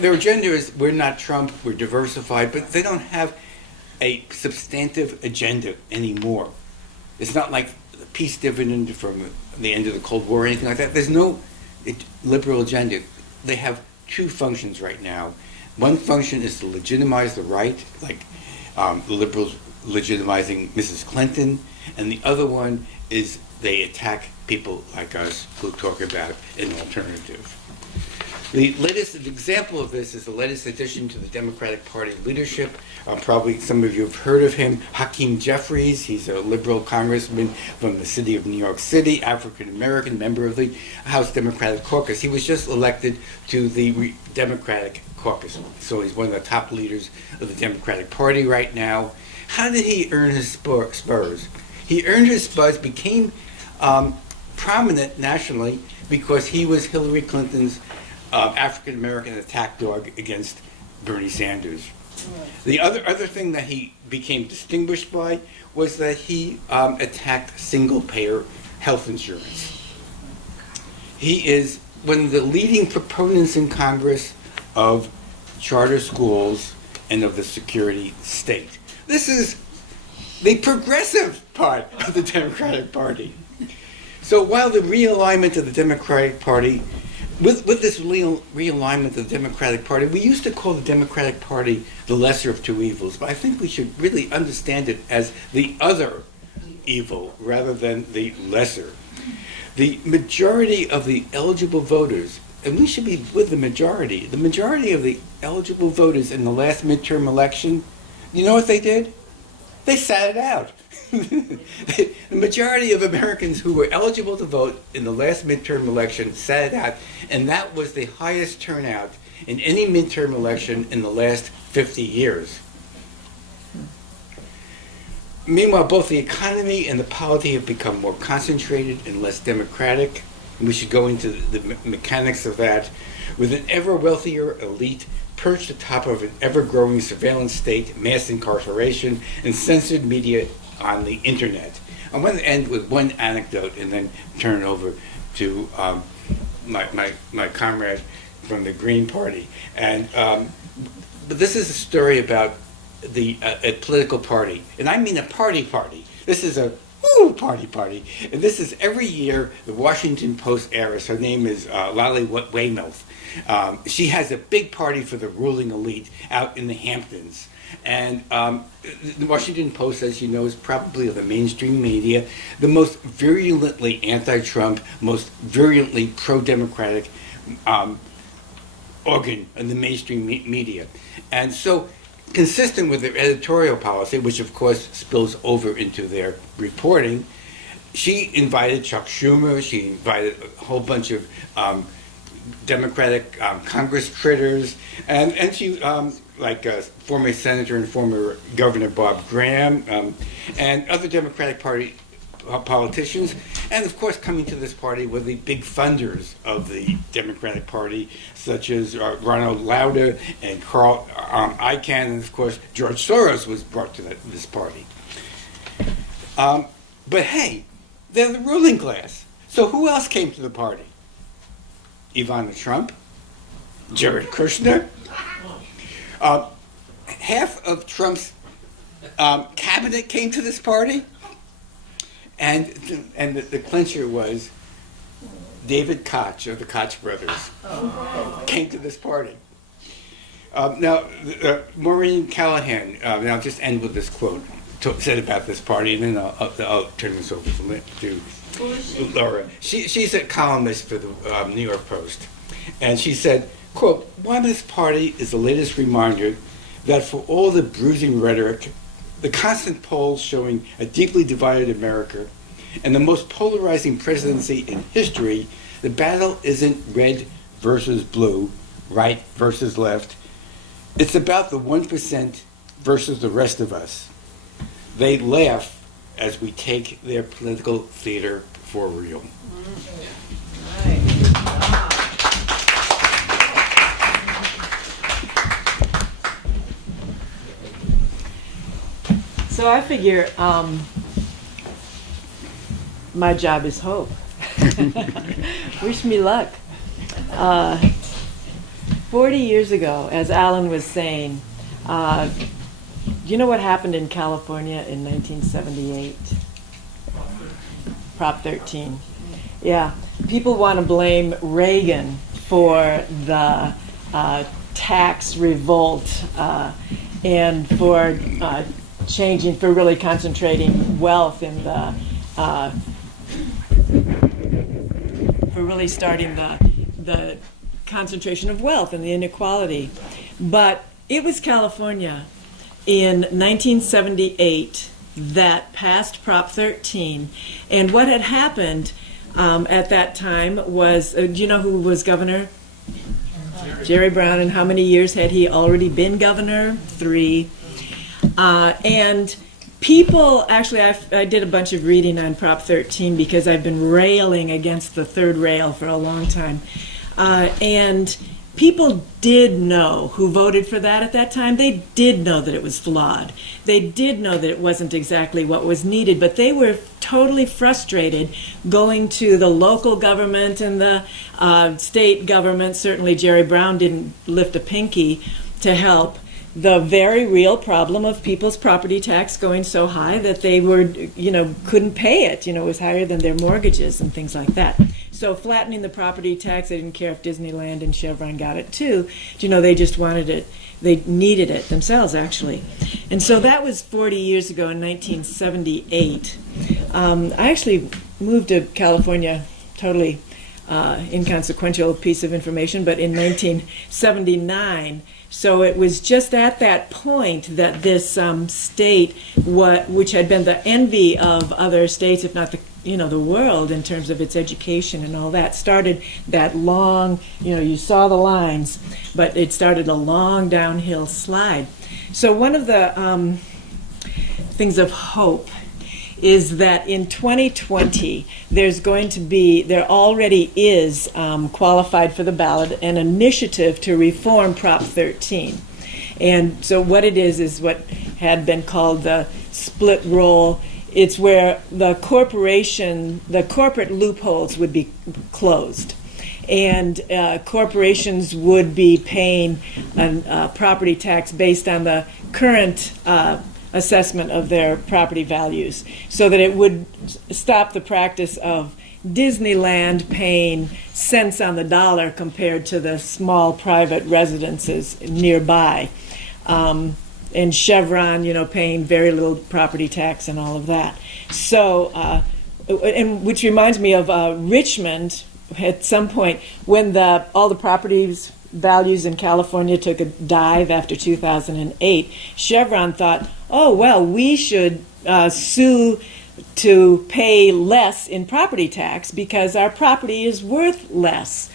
their agenda is we're not Trump, we're diversified, but they don't have a substantive agenda anymore. It's not like the peace dividend from the end of the Cold War or anything like that. There's no liberal agenda. They have two functions right now. One function is to legitimize the right, like the liberals legitimizing Mrs. Clinton, and the other one is they attack people like us who talk about an alternative. The latest example of this is the latest addition to the Democratic Party leadership. Probably some of you have heard of him, Hakeem Jeffries. He's a liberal congressman from the city of New York City, African-American, member of the House Democratic Caucus. He was just elected to the Democratic Caucus, so he's one of the top leaders of the Democratic Party right now. How did he earn his spurs? He earned his spurs, became prominent nationally because he was Hillary Clinton's African-American attack dog against Bernie Sanders. The other thing that he became distinguished by was that he attacked single-payer health insurance. He is one of the leading proponents in Congress of charter schools and of the security state. This is the progressive part of the Democratic Party. So while the realignment of the Democratic Party, with this realignment of the Democratic Party, we used to call the Democratic Party the lesser of two evils, but I think we should really understand it as the other evil rather than the lesser. The majority of the eligible voters, and we should be with the majority of the eligible voters in the last midterm election, you know what they did? They sat it out. The majority of Americans who were eligible to vote in the last midterm election sat it out, and that was the highest turnout in any midterm election in the last 50 years. Meanwhile, both the economy and the polity have become more concentrated and less democratic, and we should go into the mechanics of that. With an ever wealthier elite perched atop of an ever-growing surveillance state, mass incarceration, and censored media on the internet. I want to end with one anecdote and then turn it over to my comrade from the Green Party. And but this is a story about a political party, and I mean a party. This is a party. And this is every year the Washington Post heiress. Her name is Lolly Weymouth. She has a big party for the ruling elite out in the Hamptons. And the Washington Post, as you know, is probably the mainstream media, the most virulently anti-Trump, most virulently pro-democratic organ in the mainstream media. And so, consistent with their editorial policy, which of course spills over into their reporting, she invited Chuck Schumer, she invited a whole bunch of Democratic Congress critters, and she, like former Senator and former Governor Bob Graham, and other Democratic Party politicians, and of course coming to this party were the big funders of the Democratic Party, such as Ronald Lauder and Carl Icahn, and of course George Soros was brought to this party. But hey, they're the ruling class. So who else came to the party? Ivana Trump, Jared Kushner. Half of Trump's cabinet came to this party, and the clincher was David Koch of the Koch brothers came to this party. Now, Maureen Callahan, and I'll just end with this quote said about this party, and then I'll turn this over to Laura. She's a columnist for the New York Post. And she said, quote, "Why this party is the latest reminder that for all the bruising rhetoric, the constant polls showing a deeply divided America, and the most polarizing presidency in history, the battle isn't red versus blue, right versus left. It's about the 1% versus the rest of us. They laugh as we take their political theater for real." So I figure my job is hope. Wish me luck. 40 years ago, as Allan was saying, do you know what happened in California in 1978? Prop 13. Yeah. People want to blame Reagan for the tax revolt and for for really concentrating wealth in the, for really starting the concentration of wealth and the inequality. But it was California in 1978 that passed Prop 13. And what had happened at that time was, do you know who was governor? Jerry Brown. And how many years had he already been governor? 3. And people, actually, I did a bunch of reading on Prop 13 because I've been railing against the third rail for a long time. And people did know who voted for that at that time. They did know that it was flawed. They did know that it wasn't exactly what was needed, but they were totally frustrated going to the local government and the state government. Certainly Jerry Brown didn't lift a pinky to help. The very real problem of people's property tax going so high that they were, couldn't pay it. It was higher than their mortgages and things like that. So flattening the property tax, they didn't care if Disneyland and Chevron got it too. They just wanted it. They needed it themselves, actually. And so that was 40 years ago in 1978. I actually moved to California, totally inconsequential piece of information, but in 1979. So it was just at that point that this state, which had been the envy of other states, if not the world in terms of its education and all that, started that long, you saw the lines, but it started a long downhill slide. So one of the things of hope is that in 2020, there already is qualified for the ballot an initiative to reform Prop 13. And so what it is what had been called the split roll. It's where the corporate loopholes would be closed. And corporations would be paying a property tax based on the current assessment of their property values, so that it would stop the practice of Disneyland paying cents on the dollar compared to the small private residences nearby, and Chevron, paying very little property tax and all of that. So, and which reminds me of Richmond. At some point, when all the properties values in California took a dive after 2008, Chevron thought, oh, well, we should sue to pay less in property tax because our property is worth less.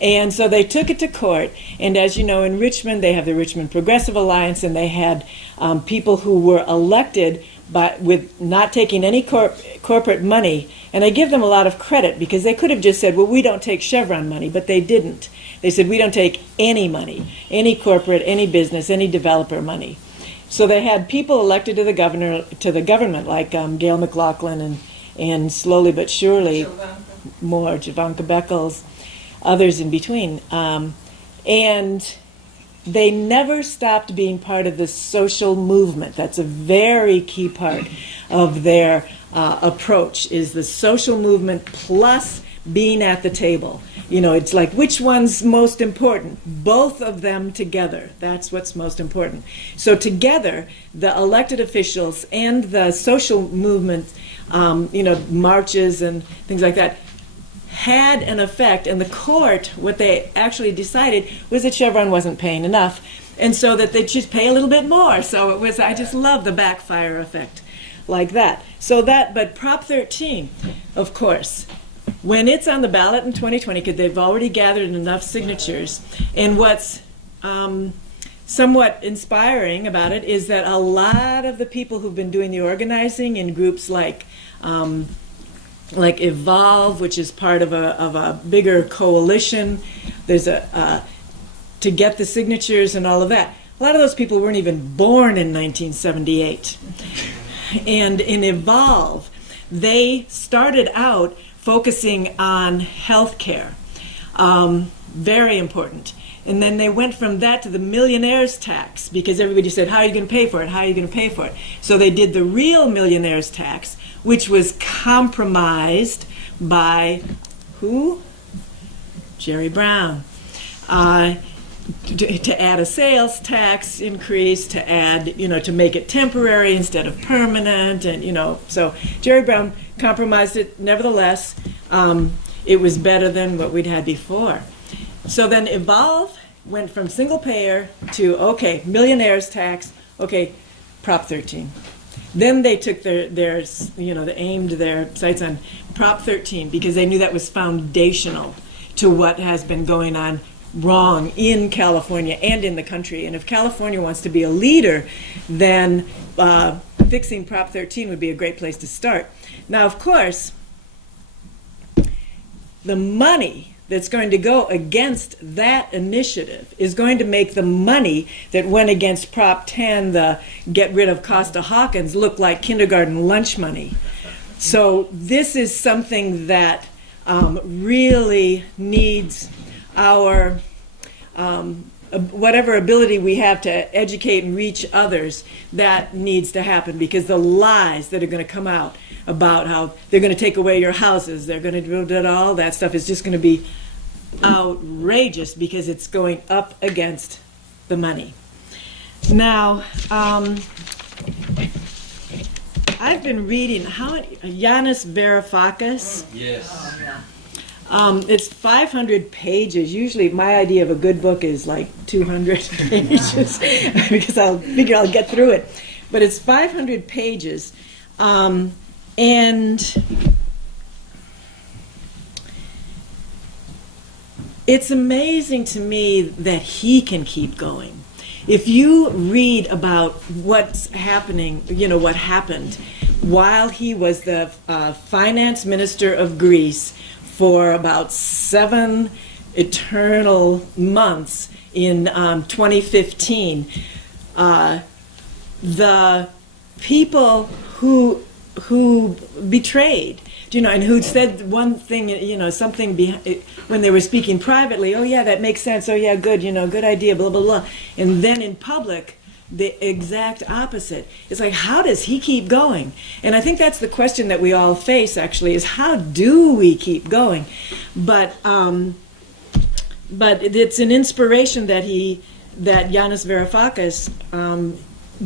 And so they took it to court. And as you know, in Richmond, they have the Richmond Progressive Alliance, and they had people who were elected with not taking any corporate money. And I give them a lot of credit because they could have just said, well, we don't take Chevron money, but they didn't. They said, we don't take any money, any corporate, any business, any developer money. So they had people elected to the government, like Gail McLaughlin and slowly but surely more, Javanka Beckles, others in between. And they never stopped being part of the social movement. That's a very key part of their approach, is the social movement plus being at the table. It's like, which one's most important? Both of them together. That's what's most important. So together, the elected officials and the social movement, marches and things like that, had an effect. And the court, what they actually decided was that Chevron wasn't paying enough, and so that they should pay a little bit more. So it was, I just love the backfire effect like that. But Prop 13, of course, when it's on the ballot in 2020, because they've already gathered enough signatures, and what's somewhat inspiring about it is that a lot of the people who've been doing the organizing in groups like Evolve, which is part of a bigger coalition, there's to get the signatures and all of that. A lot of those people weren't even born in 1978. And in Evolve, they started out focusing on health care, very important. And then they went from that to the millionaire's tax, because everybody said, how are you going to pay for it? How are you going to pay for it? So they did the real millionaire's tax, which was compromised by who? Jerry Brown. To add a sales tax increase, to add, to make it temporary instead of permanent, and, so Jerry Brown compromised it. Nevertheless, it was better than what we'd had before. So then Evolve went from single payer to, okay, millionaire's tax, okay, Prop 13. Then they took they aimed their sights on Prop 13, because they knew that was foundational to what has been going on wrong in California and in the country. And if California wants to be a leader, then fixing Prop 13 would be a great place to start. Now, of course, the money that's going to go against that initiative is going to make the money that went against Prop 10, the get rid of Costa-Hawkins, look like kindergarten lunch money. So this is something that really needs our whatever ability we have to educate and reach others. That needs to happen, because the lies that are going to come out about how they're going to take away your houses, they're going to do all that stuff, is just going to be outrageous, because it's going up against the money. Now, I've been reading Yanis Varoufakis. Yes. It's 500 pages. Usually my idea of a good book is like 200 pages because I'll figure I'll get through it. But it's 500 pages. And it's amazing to me that he can keep going. If you read about what's happening, what happened while he was the finance minister of Greece for about 7 eternal months in 2015, the people who betrayed, and who said one thing, something when they were speaking privately, oh yeah, that makes sense, oh yeah, good, good idea, blah, blah, blah. And then in public, the exact opposite. It's like, how does he keep going? And I think that's the question that we all face, actually, is how do we keep going? But it's an inspiration that Yanis Varoufakis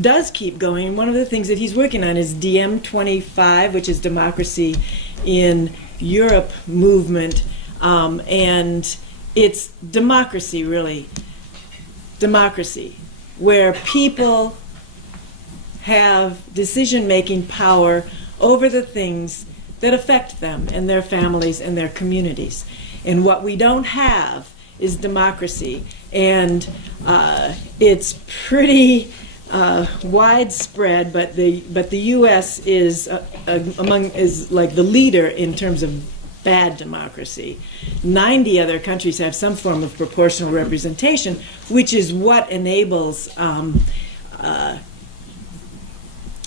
does keep going. And one of the things that he's working on is DM25, which is Democracy in Europe movement. And it's democracy, really. Democracy, where people have decision-making power over the things that affect them and their families and their communities. And what we don't have is democracy. And it's pretty widespread, but the U.S. is like the leader in terms of bad democracy. 90 other countries have some form of proportional representation, which is what enables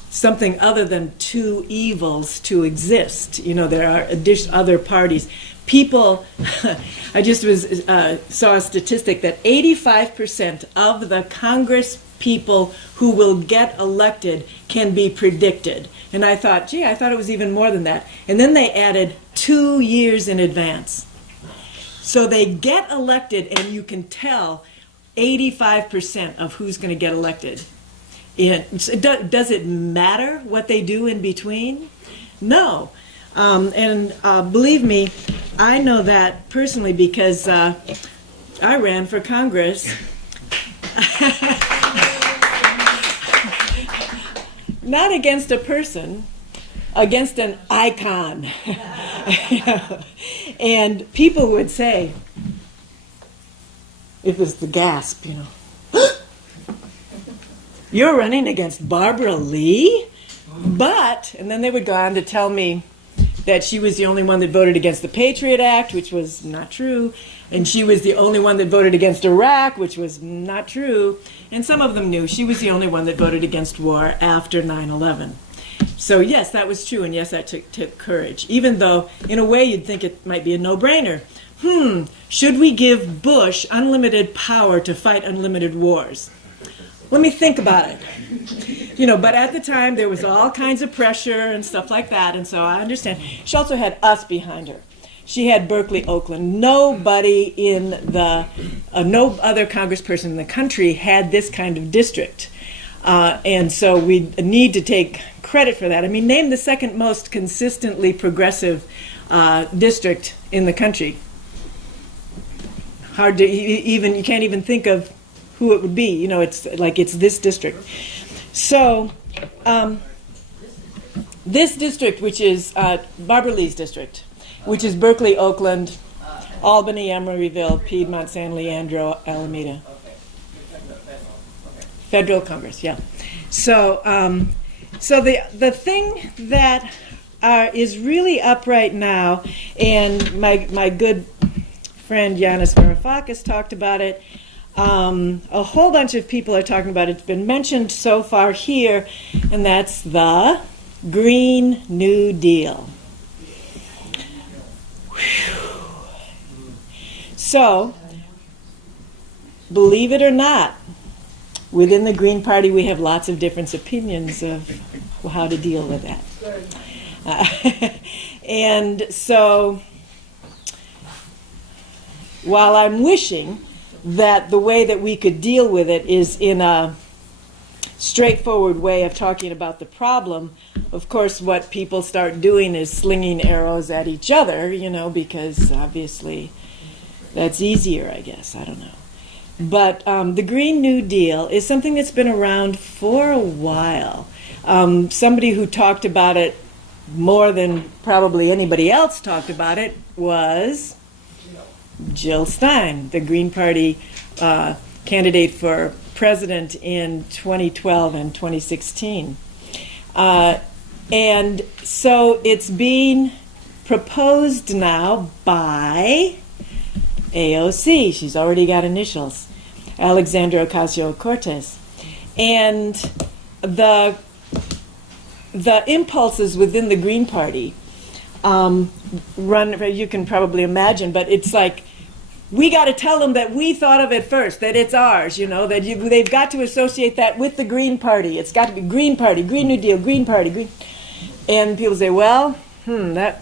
something other than two evils to exist. There are other parties. People, I just saw a statistic that 85% of the Congress people who will get elected can be predicted. And I thought, I thought it was even more than that. And then they added 2 years in advance. So they get elected, and you can tell 85% of who's going to get elected. Does it matter what they do in between? No. And believe me, I know that personally because I ran for Congress. Not against a person, against an icon. And people would say, it was the gasp, you're running against Barbara Lee? But, and then they would go on to tell me that she was the only one that voted against the Patriot Act, which was not true, and she was the only one that voted against Iraq, which was not true, and some of them knew she was the only one that voted against war after 9/11. So yes, that was true, and yes, that took courage, even though in a way you'd think it might be a no-brainer. Should we give Bush unlimited power to fight unlimited wars? Let me think about it. But at the time there was all kinds of pressure and stuff like that, and so I understand. She also had us behind her. She had Berkeley, Oakland. Nobody in no other congressperson in the country had this kind of district. And so we need to take credit for that. I mean, name the second most consistently progressive district in the country. Hard to even, you can't even think of who it would be. It's like it's this district. So this district, which is Barbara Lee's district, which is Berkeley, Oakland, Albany, Emeryville, Piedmont, San Leandro, Alameda. Federal Congress, yeah. So, so the thing that is really up right now, and my good friend Yanis Varoufakis talked about it. A whole bunch of people are talking about it. It's been mentioned so far here, and that's the Green New Deal. So, believe it or not, within the Green Party we have lots of different opinions of how to deal with that. And so, while I'm wishing that the way that we could deal with it is in a straightforward way of talking about the problem, of course what people start doing is slinging arrows at each other, because obviously that's easier, I guess. I don't know. But the Green New Deal is something that's been around for a while. Somebody who talked about it more than probably anybody else talked about it was Jill Stein, the Green Party candidate for president in 2012 and 2016. And so it's being proposed now by AOC. She's already got initials, Alexandria Ocasio-Cortez. And the impulses within the Green Party run, you can probably imagine, but it's like, we got to tell them that we thought of it first, that it's ours, that they've got to associate that with the Green Party. It's got to be Green Party, Green New Deal, Green Party, Green. And people say, well, that's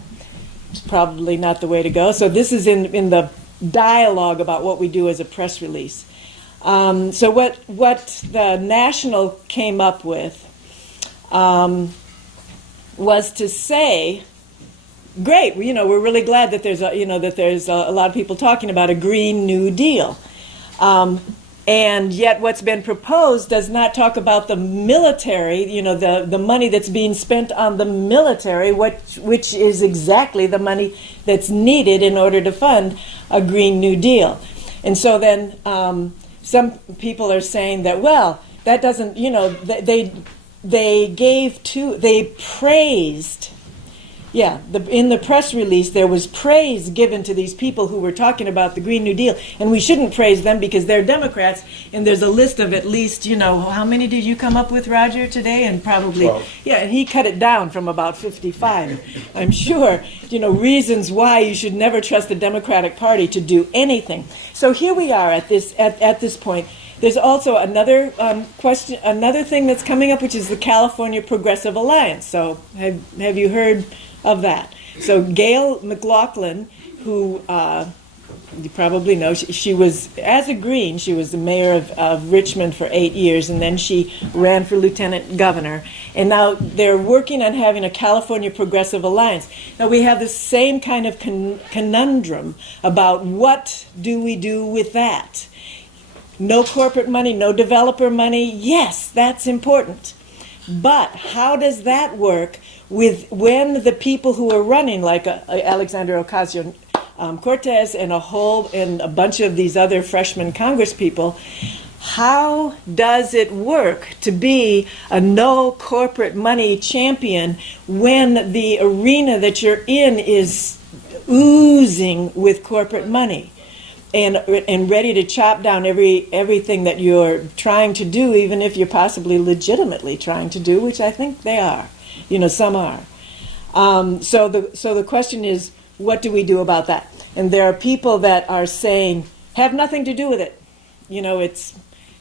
probably not the way to go. So this is in the dialogue about what we do as a press release. So what the National came up with was to say, great, we're really glad that there's a lot of people talking about a Green New Deal, and yet what's been proposed does not talk about the military, the money that's being spent on the military, which is exactly the money that's needed in order to fund a Green New Deal. And so then some people are saying that, well, that doesn't, they praised. Yeah, in the press release, there was praise given to these people who were talking about the Green New Deal, and we shouldn't praise them because they're Democrats, and there's a list of at least, how many did you come up with, Roger, today? And probably, 12. Yeah, and he cut it down from about 55, I'm sure, reasons why you should never trust the Democratic Party to do anything. So here we are at this point. There's also another another thing that's coming up, which is the California Progressive Alliance. So have you heard of that? So Gail McLaughlin, who you probably know, she was, as a Green, she was the mayor of Richmond for 8 years, and then she ran for lieutenant governor. And now they're working on having a California Progressive Alliance. Now we have the same kind of conundrum about what do we do with that. No corporate money, no developer money. Yes, that's important. But how does that work with when the people who are running, like Alexandria Ocasio-Cortez and a bunch of these other freshman Congress people, how does it work to be a no corporate money champion when the arena that you're in is oozing with corporate money? And ready to chop down everything that you're trying to do, even if you're possibly legitimately trying to do, which I think they are. Some are. So the question is, what do we do about that? And there are people that are saying, have nothing to do with it.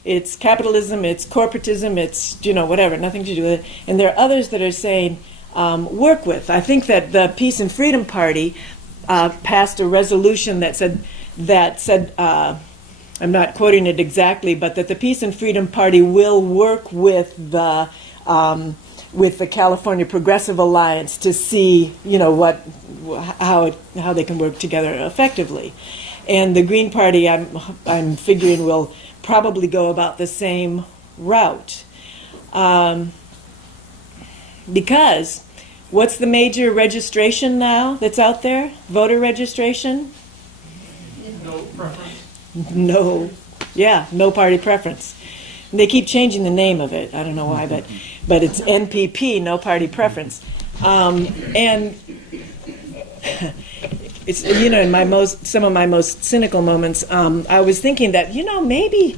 It's capitalism, it's corporatism, it's whatever, nothing to do with it. And there are others that are saying, work with. I think that the Peace and Freedom Party passed a resolution that said, I'm not quoting it exactly, but that the Peace and Freedom Party will work with the California Progressive Alliance to see, how they can work together effectively. And the Green Party, I'm figuring, will probably go about the same route. Because what's the major registration now that's out there? Voter registration? No preference? No. Yeah, no party preference. And they keep changing the name of it. I don't know why, but it's NPP, no party preference. And it's in some of my most cynical moments, I was thinking that maybe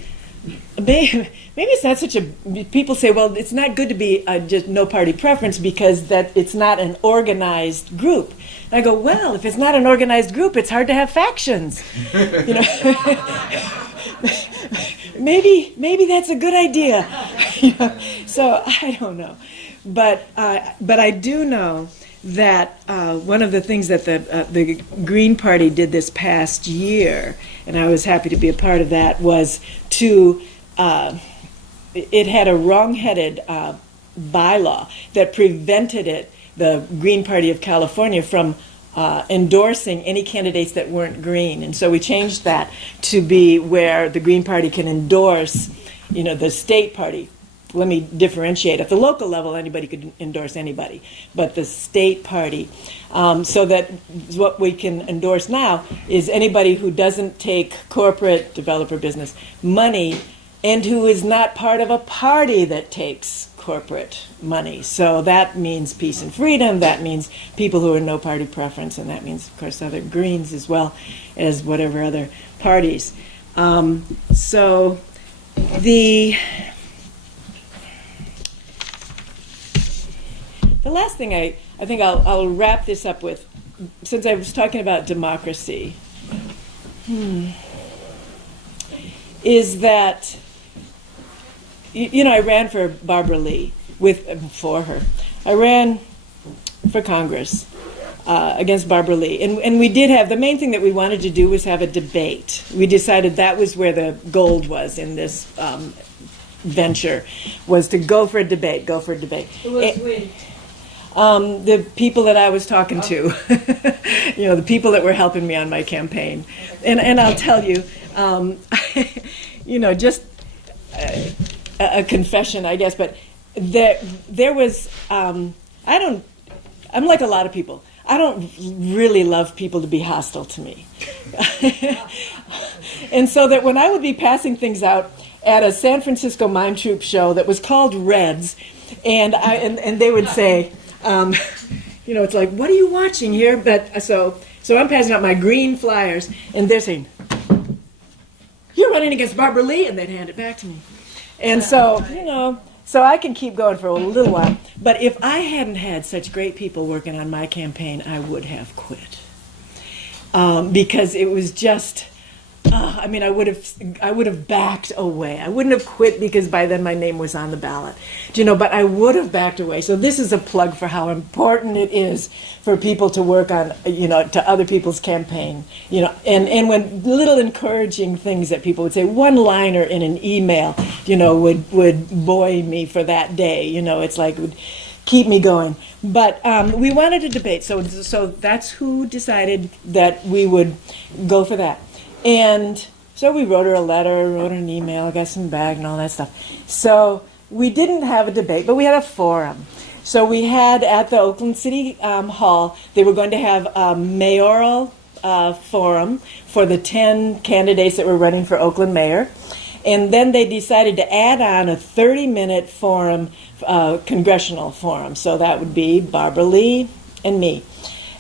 it's not such a. People say, well, it's not good to be just no party preference because that it's not an organized group. And I go, well, if it's not an organized group, it's hard to have factions. Maybe that's a good idea. So I don't know, but I do know that one of the things that the Green Party did this past year, and I was happy to be a part of that, was to it had a wrong-headed bylaw that prevented the Green Party of California from endorsing any candidates that weren't green. And so we changed that to be where the Green Party can endorse, the state party. Let me differentiate. At the local level, anybody could endorse anybody, but the state party. So that what we can endorse now is anybody who doesn't take corporate developer business money and who is not part of a party that takes corporate money. So that means peace and freedom, that means people who are no party preference, and that means, of course, other Greens as well as whatever other parties. So the last thing I think I'll wrap this up with, since I was talking about democracy, is that I ran for Barbara Lee for her. I ran for Congress against Barbara Lee, and we did have the main thing that we wanted to do was have a debate. We decided that was where the gold was in this venture, was to go for a debate. Who was we? The people that I was talking to, the people that were helping me on my campaign, and I'll tell you, just a confession, I guess, but there was, I'm like a lot of people. I don't really love people to be hostile to me. And so that when I would be passing things out at a San Francisco mime troupe show that was called Reds, and they would say, it's like, what are you watching here? But so I'm passing out my green flyers, and they're saying, you're running against Barbara Lee, and they'd hand it back to me. And so, so I can keep going for a little while. But if I hadn't had such great people working on my campaign, I would have quit. Because it was just, I mean, I would have backed away. I wouldn't have quit because by then my name was on the ballot, but I would have backed away. So this is a plug for how important it is for people to work on, to other people's campaign, and when little encouraging things that people would say, one-liner in an email, would buoy me for that day, it's like, would keep me going. But we wanted a debate, so that's who decided that we would go for that. And so we wrote her a letter, wrote her an email, got some bag and all that stuff. So we didn't have a debate, but we had a forum. So we had at the Oakland City Hall, they were going to have a mayoral forum for the 10 candidates that were running for Oakland mayor. And then they decided to add on a 30-minute forum, congressional forum. So that would be Barbara Lee and me.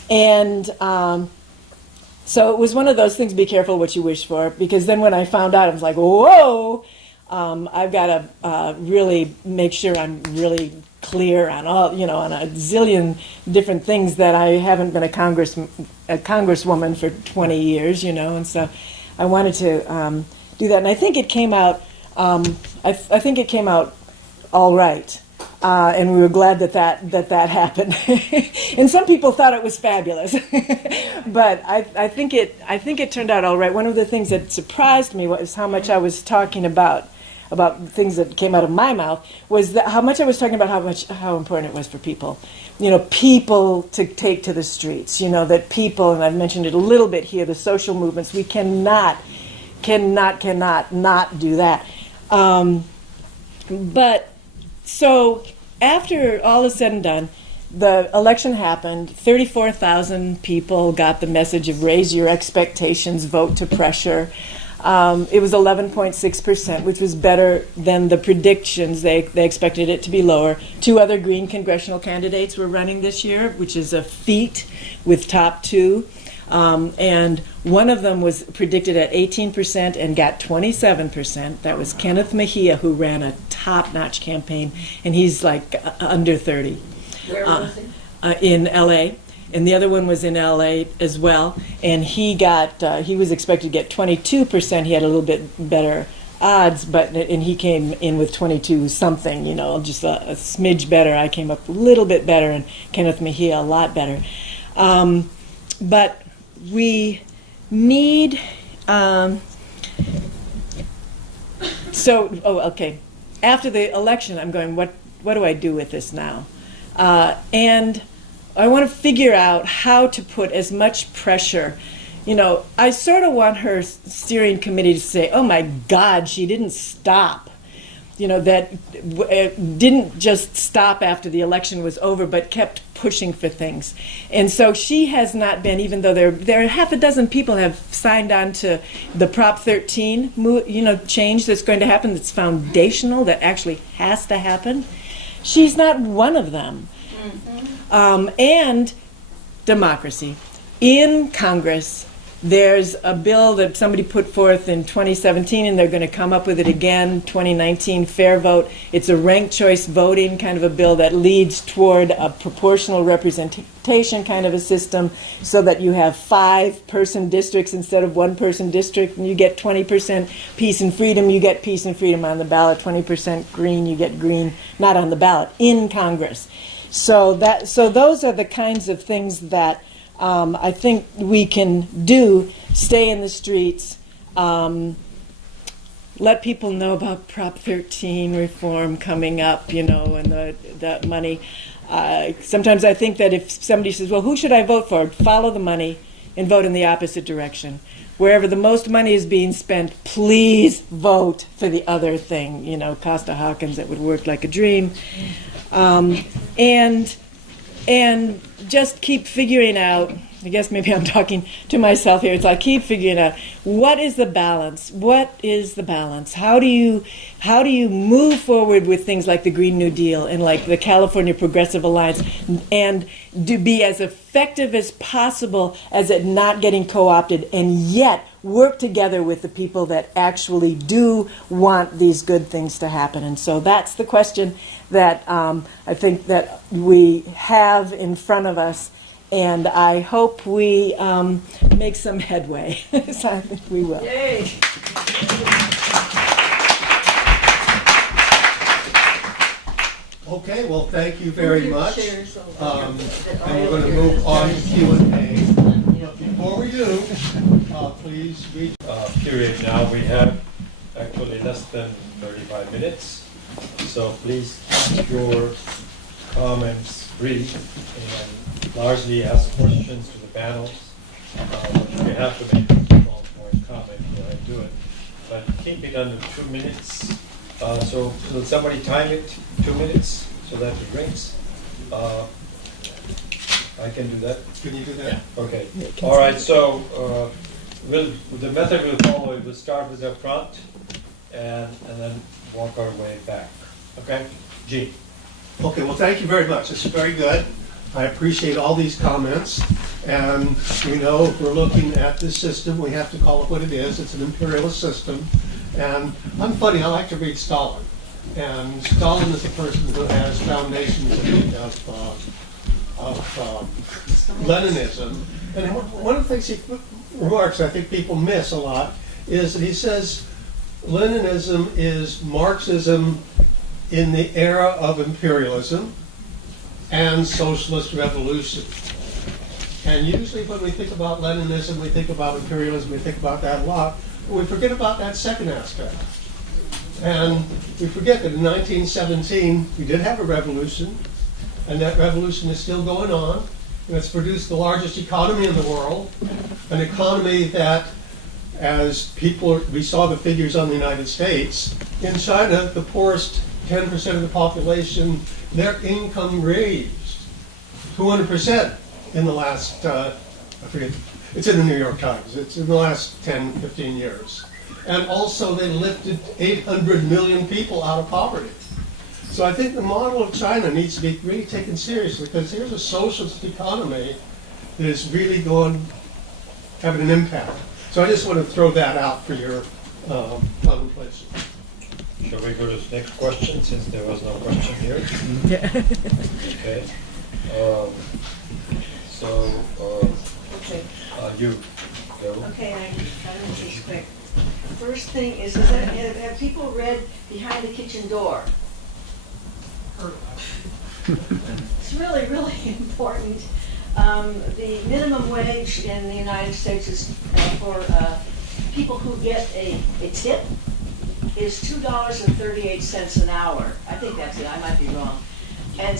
And so it was one of those things, be careful what you wish for, because then when I found out, I was like, whoa, I've got to really make sure I'm really clear on all, on a zillion different things that I haven't been a congresswoman for 20 years, and so I wanted to do that. And I think it came out, I think it came out all right. And we were glad that happened. And some people thought it was fabulous, but I think it turned out all right. One of the things that surprised me was how much I was talking about things that came out of my mouth, was that how much I was talking about how important it was for people, people to take to the streets. That people, and I've mentioned it a little bit here, the social movements. We cannot not do that. But so after all is said and done, the election happened. 34,000 people got the message of raise your expectations, vote to pressure. It was 11.6%, which was better than the predictions. They expected it to be lower. 2 other Green congressional candidates were running this year, which is a feat with top 2. And one of them was predicted at 18% and got 27%. That was Kenneth Mejia, who ran a top-notch campaign, and he's like under 30. Where was he? In L.A., and the other one was in L.A. as well, and he was expected to get 22%. He had a little bit better odds, and he came in with 22 something, just a smidge better. I came up a little bit better, and Kenneth Mejia a lot better. But we need, okay. After the election, I'm going, what do I do with this now? And I want to figure out how to put as much pressure. I sort of want her steering committee to say, oh my God, she didn't stop. That didn't just stop after the election was over, but kept pushing for things. And so she has not been, even though there are half a dozen people have signed on to the Prop 13, change that's going to happen, that's foundational, that actually has to happen. She's not one of them. Mm-hmm. And democracy. In Congress, there's a bill that somebody put forth in 2017, and they're going to come up with it again, 2019, fair vote. It's a ranked choice voting kind of a bill that leads toward a proportional representation kind of a system, so that you have 5-person districts instead of 1-person district, and you get 20% peace and freedom. You get peace and freedom on the ballot, 20% green, you get green, not on the ballot, in Congress. So those are the kinds of things that I think we can do. Stay in the streets, let people know about Prop 13 reform coming up, and the money. Sometimes I think that if somebody says, well, who should I vote for? Follow the money and vote in the opposite direction. Wherever the most money is being spent, please vote for the other thing. Costa Hawkins, that would work like a dream. And just keep figuring out, I guess maybe I'm talking to myself here, it's like keep figuring out, what is the balance? What is the balance? How do you move forward with things like the Green New Deal and like the California Progressive Alliance, and to be as effective as possible as it not getting co-opted, and yet work together with the people that actually do want these good things to happen? And so that's the question that I think that we have in front of us. And I hope we make some headway. So I think we will. Yay. Okay, well, thank you very much. Chairs over And here. we're going to move on to Q&A. But before we do, please read. Period now. We have actually less than 35 minutes. So please keep your comments brief and largely ask questions to the panels. If you have to make a small point comment, go ahead and do it. But keep it under 2 minutes. So will somebody time it 2 minutes so that it rings? I can do that. Can you do that? Okay. All right. So the method we'll follow, we'll start with the front and then walk our way back. Okay? Gene. Okay, well, thank you very much. This is very good. I appreciate all these comments. And we know if we're looking at this system, we have to call it what it is. It's an imperialist system. And I'm funny, I like to read Stalin. And Stalin is a person who has foundations of Leninism. And one of the things he remarks I think people miss a lot is that he says Leninism is Marxism in the era of imperialism and socialist revolution. And usually when we think about Leninism, we think about imperialism, we think about that a lot, but we forget about that second aspect. And we forget that in 1917, we did have a revolution, and that revolution is still going on, and it's produced the largest economy in the world, an economy that, as people, we saw the figures on the United States, in China, the poorest 10% of the population, their income raised 200% in the last, I forget, it's in the New York Times, it's in the last 10, 15 years. And also they lifted 800 million people out of poverty. So I think the model of China needs to be really taken seriously, because here's a socialist economy that is really having an impact. So I just want to throw that out for your contemplation. Shall we go to the next question, since there was no question here? Okay. Okay. You go. Okay, I will make this quick. First thing is that have people read Behind the Kitchen Door? It's really, really important. The minimum wage in the United States is for people who get a tip is $2.38 an hour. I think that's it. I might be wrong. And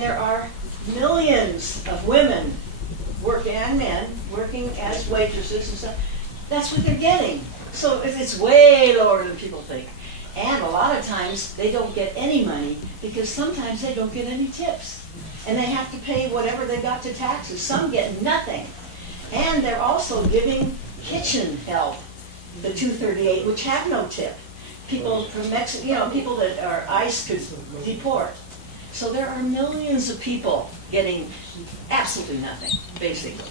there are millions of women and men working as waitresses and stuff. That's what they're getting. So it's way lower than people think. And a lot of times they don't get any money because sometimes they don't get any tips. And they have to pay whatever they got to taxes. Some get nothing. And they're also giving kitchen help, the $2.38, which have no tip. People from Mexico, people that are ICE could deport. So there are millions of people getting absolutely nothing, basically.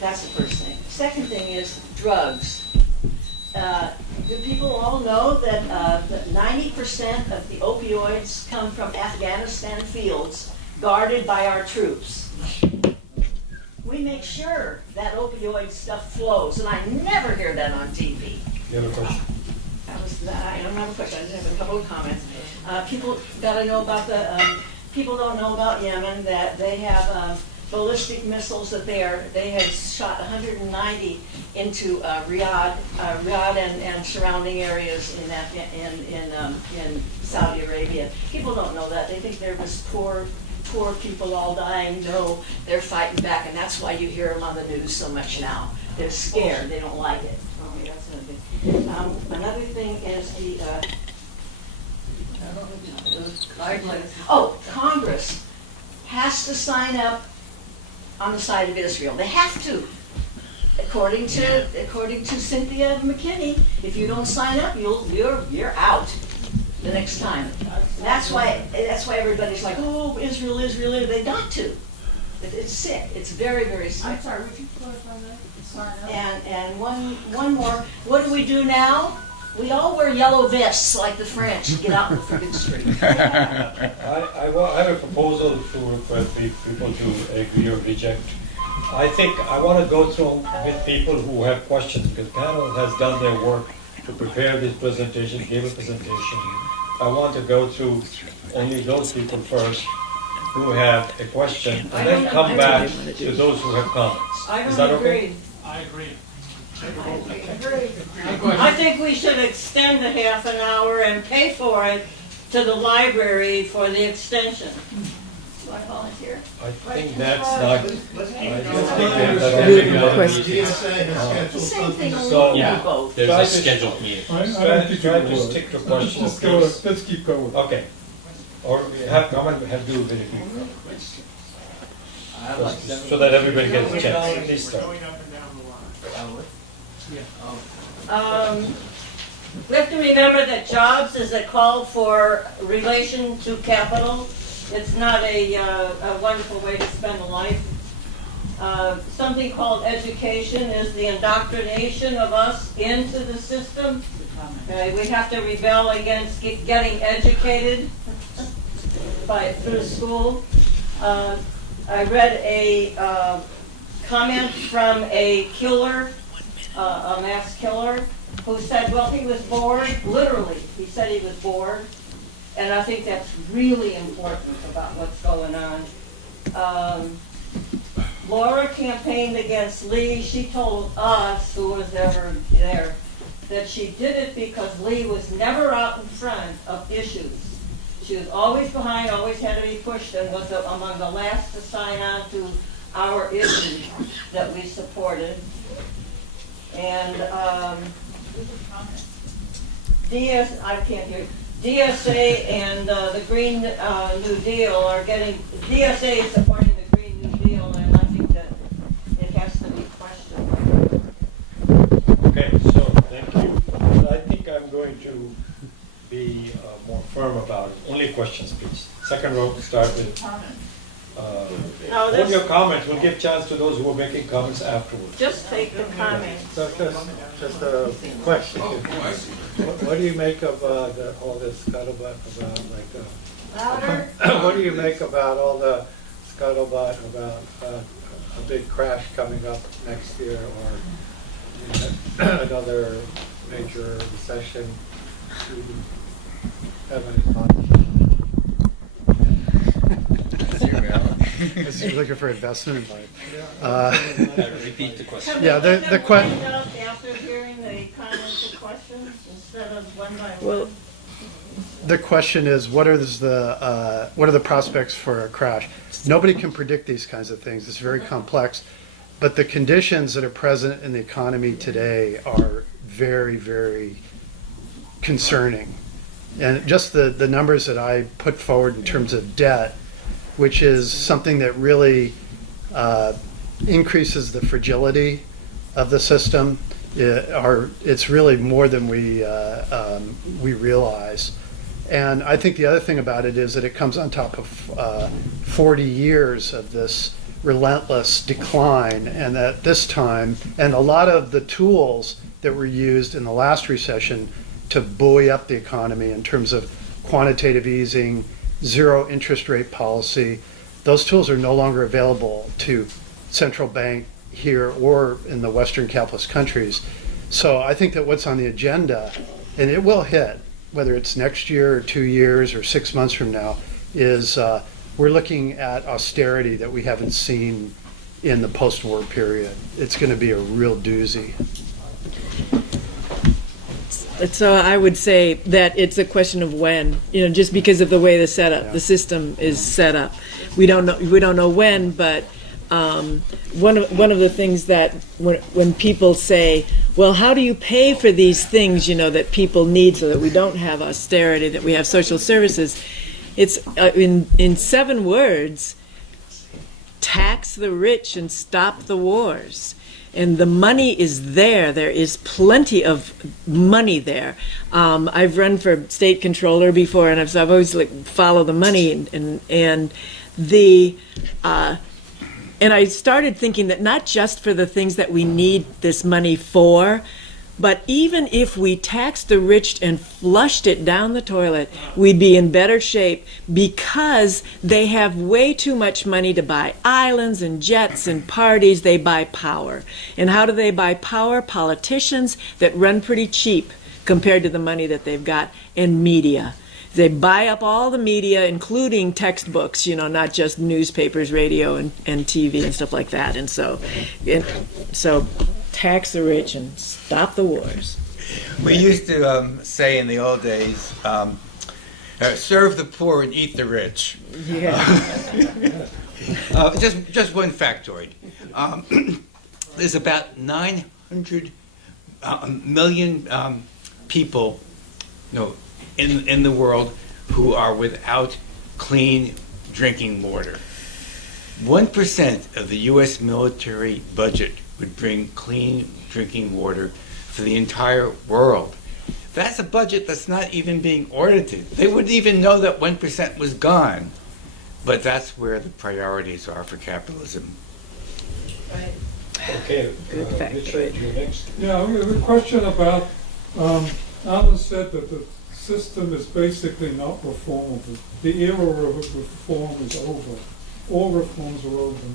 That's the first thing. Second thing is drugs. Do people all know that 90% of the opioids come from Afghanistan fields guarded by our troops? We make sure that opioid stuff flows, and I never hear that on TV. You have a question? I don't have a question, I just have a couple of comments. People gotta know about people don't know about Yemen, that they have ballistic missiles that they have shot 190 into Riyadh and surrounding areas in Saudi Arabia. People don't know that. They think they're just poor people all dying. No, they're fighting back, and that's why you hear them on the news so much now. They're scared. They don't like it. Okay, that's another thing. Another thing is Congress has to sign up on the side of Israel. They have to. According to Cynthia McKinney, if you don't sign up, you're out the next time. That's why everybody's like, oh, Israel. They got to. It's sick. It's very, very sick. I'm sorry, would you clarify that? Sign up? And one more. What do we do now We all wear yellow vests like the French and get out in the friggin' street. I have a proposal to request people to agree or reject. I think I want to go through with people who have questions, because the panel has done their work to prepare this presentation, give a presentation. I want to go through only those people first who have a question, and then come back to those who have comments. Is that okay? I agree. I think we should extend the half an hour and pay for it to the library for the extension. Do I volunteer? I think that's not, I don't think Good question. DSA has scheduled Same thing, something. So- only Yeah. both. There's Try a to- scheduled meeting. Try to stick to questions, Let's go, please. let's keep going. Okay. Or we have comment, we have to do very quick. So that everybody gets a chance. Please start. We have to remember that jobs is a call for relation to capital. It's not a wonderful way to spend a life. Something called education is the indoctrination of us into the system. We have to rebel against getting educated through school. I read a comment from a killer, a mass killer, who said, well, he was bored, literally, he said he was bored, and I think that's really important about what's going on. Laura campaigned against Lee. She told us, who was ever there, that she did it because Lee was never out in front of issues. She was always behind, always had to be pushed, and was among the last to sign on to our issues that we supported. And I can't hear. DSA and the Green New Deal are getting, DSA is supporting the Green New Deal, and I think that it has to be questioned. Okay, so thank you. I think I'm going to be more firm about it. Only questions, please. Second row, start with. No, Hold your comments. We'll give chance to those who are making comments afterwards. just take the comments. So just a question. What do you make of all this scuttlebutt about Louder? what do you make about all the scuttlebutt about a big crash coming up next year or another major recession? Do you have any thoughts? You're looking for investment advice. Repeat the question. Can Yeah, we the get them que- lined up after hearing the comments and questions instead of one by Well, one? The question is, what are the prospects for a crash? Nobody can predict these kinds of things. It's very complex. But the conditions that are present in the economy today are very, very concerning. And just the numbers that I put forward in terms of debt, which is something that really increases the fragility of the system, it's really more than we realize. And I think the other thing about it is that it comes on top of 40 years of this relentless decline, and at this time, and a lot of the tools that were used in the last recession to buoy up the economy in terms of quantitative easing, zero interest rate policy, those tools are no longer available to central bank here or in the Western capitalist countries. So I think that what's on the agenda, and it will hit, whether it's next year or 2 years or 6 months from now, is we're looking at austerity that we haven't seen in the post-war period. It's going to be a real doozy. So I would say that it's a question of when, just because of the way the system is set up. We don't know when, but one of the things that when people say, well, how do you pay for these things, that people need so that we don't have austerity, that we have social services? It's in 7 words: tax the rich and stop the wars. And the money is there. There is plenty of money there. I've run for state controller before, and I've always follow the money, and I started thinking that not just for the things that we need this money for, But even if we taxed the rich and flushed it down the toilet, we'd be in better shape because they have way too much money to buy islands and jets and parties. They buy power. And how do they buy power? Politicians that run pretty cheap compared to the money that they've got, and media. They buy up all the media, including textbooks, not just newspapers, radio, and TV and stuff like that. And so tax the rich and stop the wars. We used to say in the old days, serve the poor and eat the rich. Yeah. Just one factoid. There's about 900 million people, in the world who are without clean drinking water. 1% of the U.S. military budget would bring clean drinking water for the entire world. That's a budget that's not even being audited. They wouldn't even know that 1% was gone. But that's where the priorities are for capitalism. Right. Okay, Good fact. Richard, you're next. Yeah, the question about, Allan said that the system is basically not reformable. The era of reform is over. All reforms are over.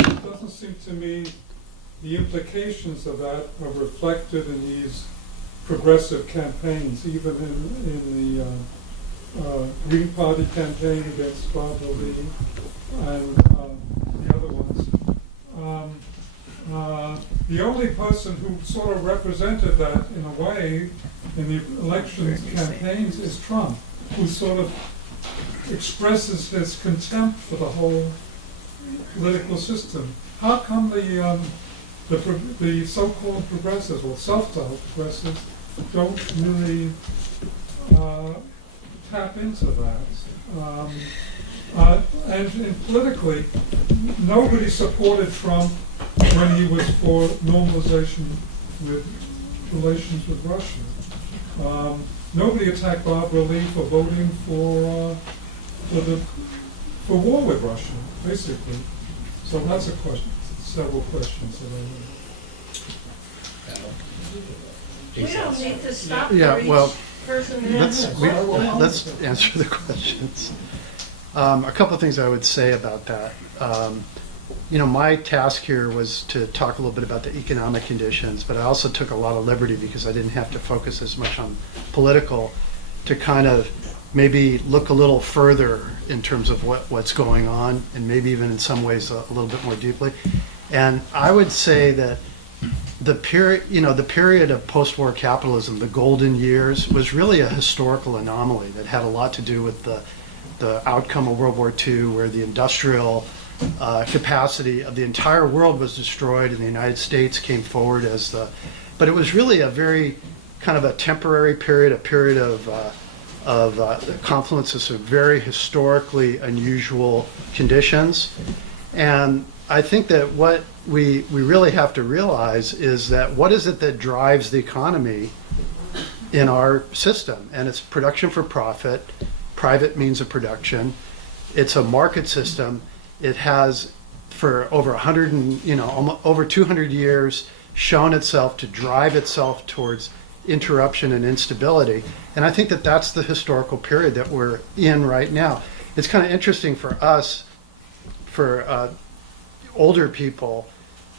It doesn't seem to me the implications of that are reflected in these progressive campaigns, even in the Green Party campaign against Barbara Lee and the other ones. The only person who sort of represented that in a way in the elections campaigns is Trump, who sort of expresses his contempt for the whole political system. How come the so-called progressives, or self-styled progressives, don't really tap into that? And politically, nobody supported Trump when he was for normalization with relations with Russia. Nobody attacked Barbara Lee for voting for war with Russia, basically. So that's a question. Several questions that I have. We don't need to stop for Yeah, each well, person. let's answer the questions. A couple of things I would say about that. My task here was to talk a little bit about the economic conditions, but I also took a lot of liberty because I didn't have to focus as much on political to kind of maybe look a little further in terms of what's going on, and maybe even in some ways a little bit more deeply. And I would say that the period of post-war capitalism, the golden years, was really a historical anomaly that had a lot to do with the outcome of World War II, where the industrial capacity of the entire world was destroyed, and the United States came forward as but it was really a very kind of a temporary period, a period of confluence of some very historically unusual conditions. And I think that what we really have to realize is that what is it that drives the economy in our system? And it's production for profit, private means of production. It's a market system. It has, for over 200 years, shown itself to drive itself towards interruption and instability. And I think that that's the historical period that we're in right now. It's kind of interesting for us, for older people,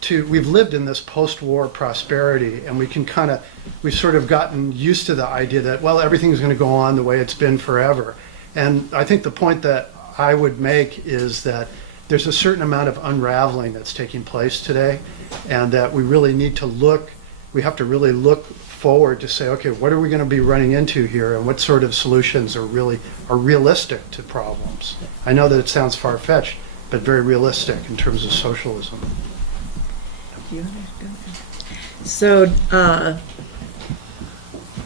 we've lived in this post-war prosperity, and we've sort of gotten used to the idea that, well, everything's going to go on the way it's been forever. And I think the point that I would make is that there's a certain amount of unraveling that's taking place today, and that we really need to we have to really look forward to say, okay, what are we going to be running into here, and what sort of solutions are realistic to problems? I know that it sounds far-fetched, but very realistic in terms of socialism. So I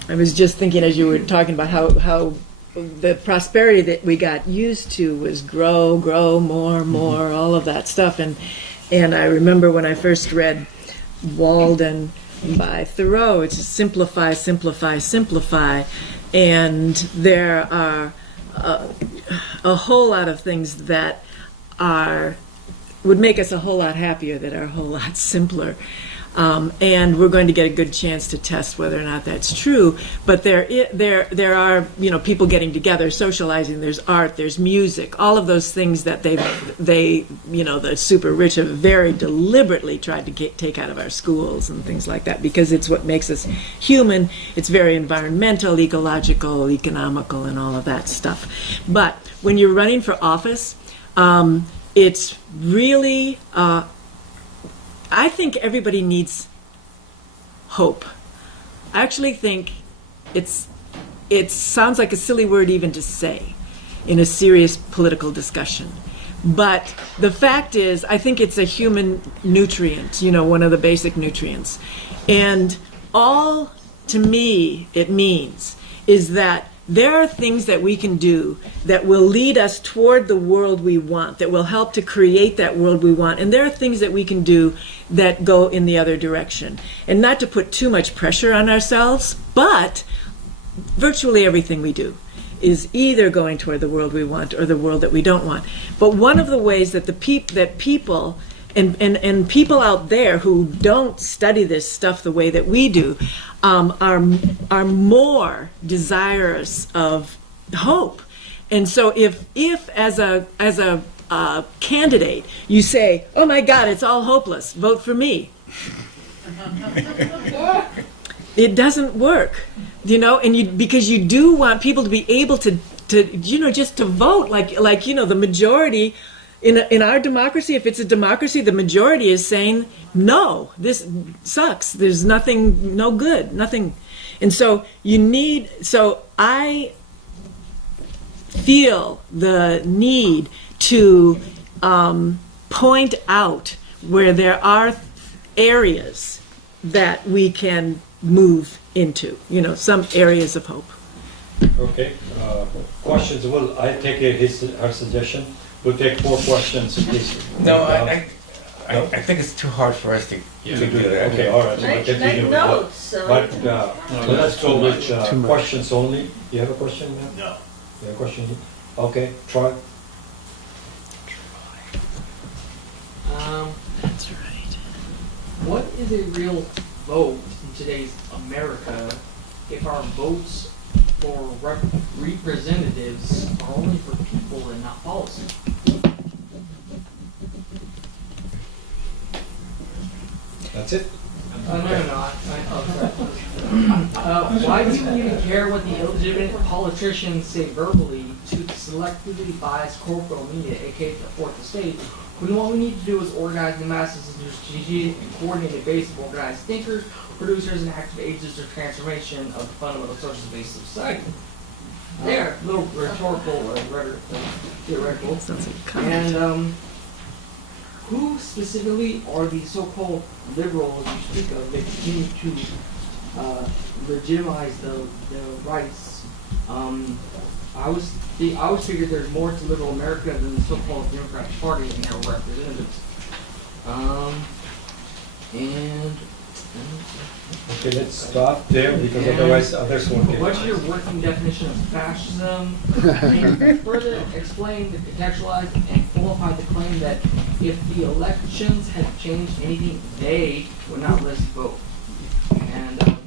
was just thinking as you were talking about how the prosperity that we got used to was grow, more, all of that stuff. And I remember when I first read Walden by Thoreau, it's simplify, simplify, simplify. And there are a whole lot of things that would make us a whole lot happier, that are a whole lot simpler. And we're going to get a good chance to test whether or not that's true. But there are, you know, people getting together, socializing. There's art, there's music, all of those things that they, you know, the super rich have very deliberately tried to take out of our schools and things like that, because it's what makes us human. It's very environmental, ecological, economical, and all of that stuff. But when you're running for office, it's really, I think everybody needs hope. I actually think it sounds like a silly word even to say in a serious political discussion. But the fact is, I think it's a human nutrient, you know, one of the basic nutrients. And all, to me, it means is that there are things that we can do that will lead us toward the world we want, that will help to create that world we want. And there are things that we can do that go in the other direction. And not to put too much pressure on ourselves, but virtually everything we do is either going toward the world we want or the world that we don't want. But one of the ways that people and people out there who don't study this stuff the way that we do are more desirous of hope. And so if as a candidate you say, "Oh my God, it's all hopeless, vote for me," it doesn't work, you know. And because you do want people to be able to you know, just to vote like you know, the majority. In our democracy, if it's a democracy, the majority is saying, no, this sucks. There's nothing, no good, nothing. And so I feel the need to point out where there are areas that we can move into, you know, some areas of hope. Okay, questions, well, I take her suggestion. We'll take 4 questions, please. No, I think it's too hard for us to do that. Okay, all right. Make notes. So But let's go with questions only. You have a question, ma'am? No. You have a question? Okay, try. That's right. What is a real vote in today's America if our votes for representatives are only for people and not policy? That's it? No. Why do you even care what the illegitimate politicians say verbally to selectively bias corporate media, aka the fourth estate, when what we need to do is organize the masses into a strategic and coordinated base of organized thinkers, producers, and active agents of transformation of the fundamental social basis of society? There, little rhetorical theoretical. Sounds like a comment. And who specifically are the so-called liberals you speak of that continue to legitimize the rights? I always figured there's more to liberal America than the so-called Democratic Party and their representatives. Okay, let's stop there because otherwise others won't get it. What's your working definition of fascism? And further explain, contextualize, and qualify the claim that if the elections had changed anything, they would not let us vote. And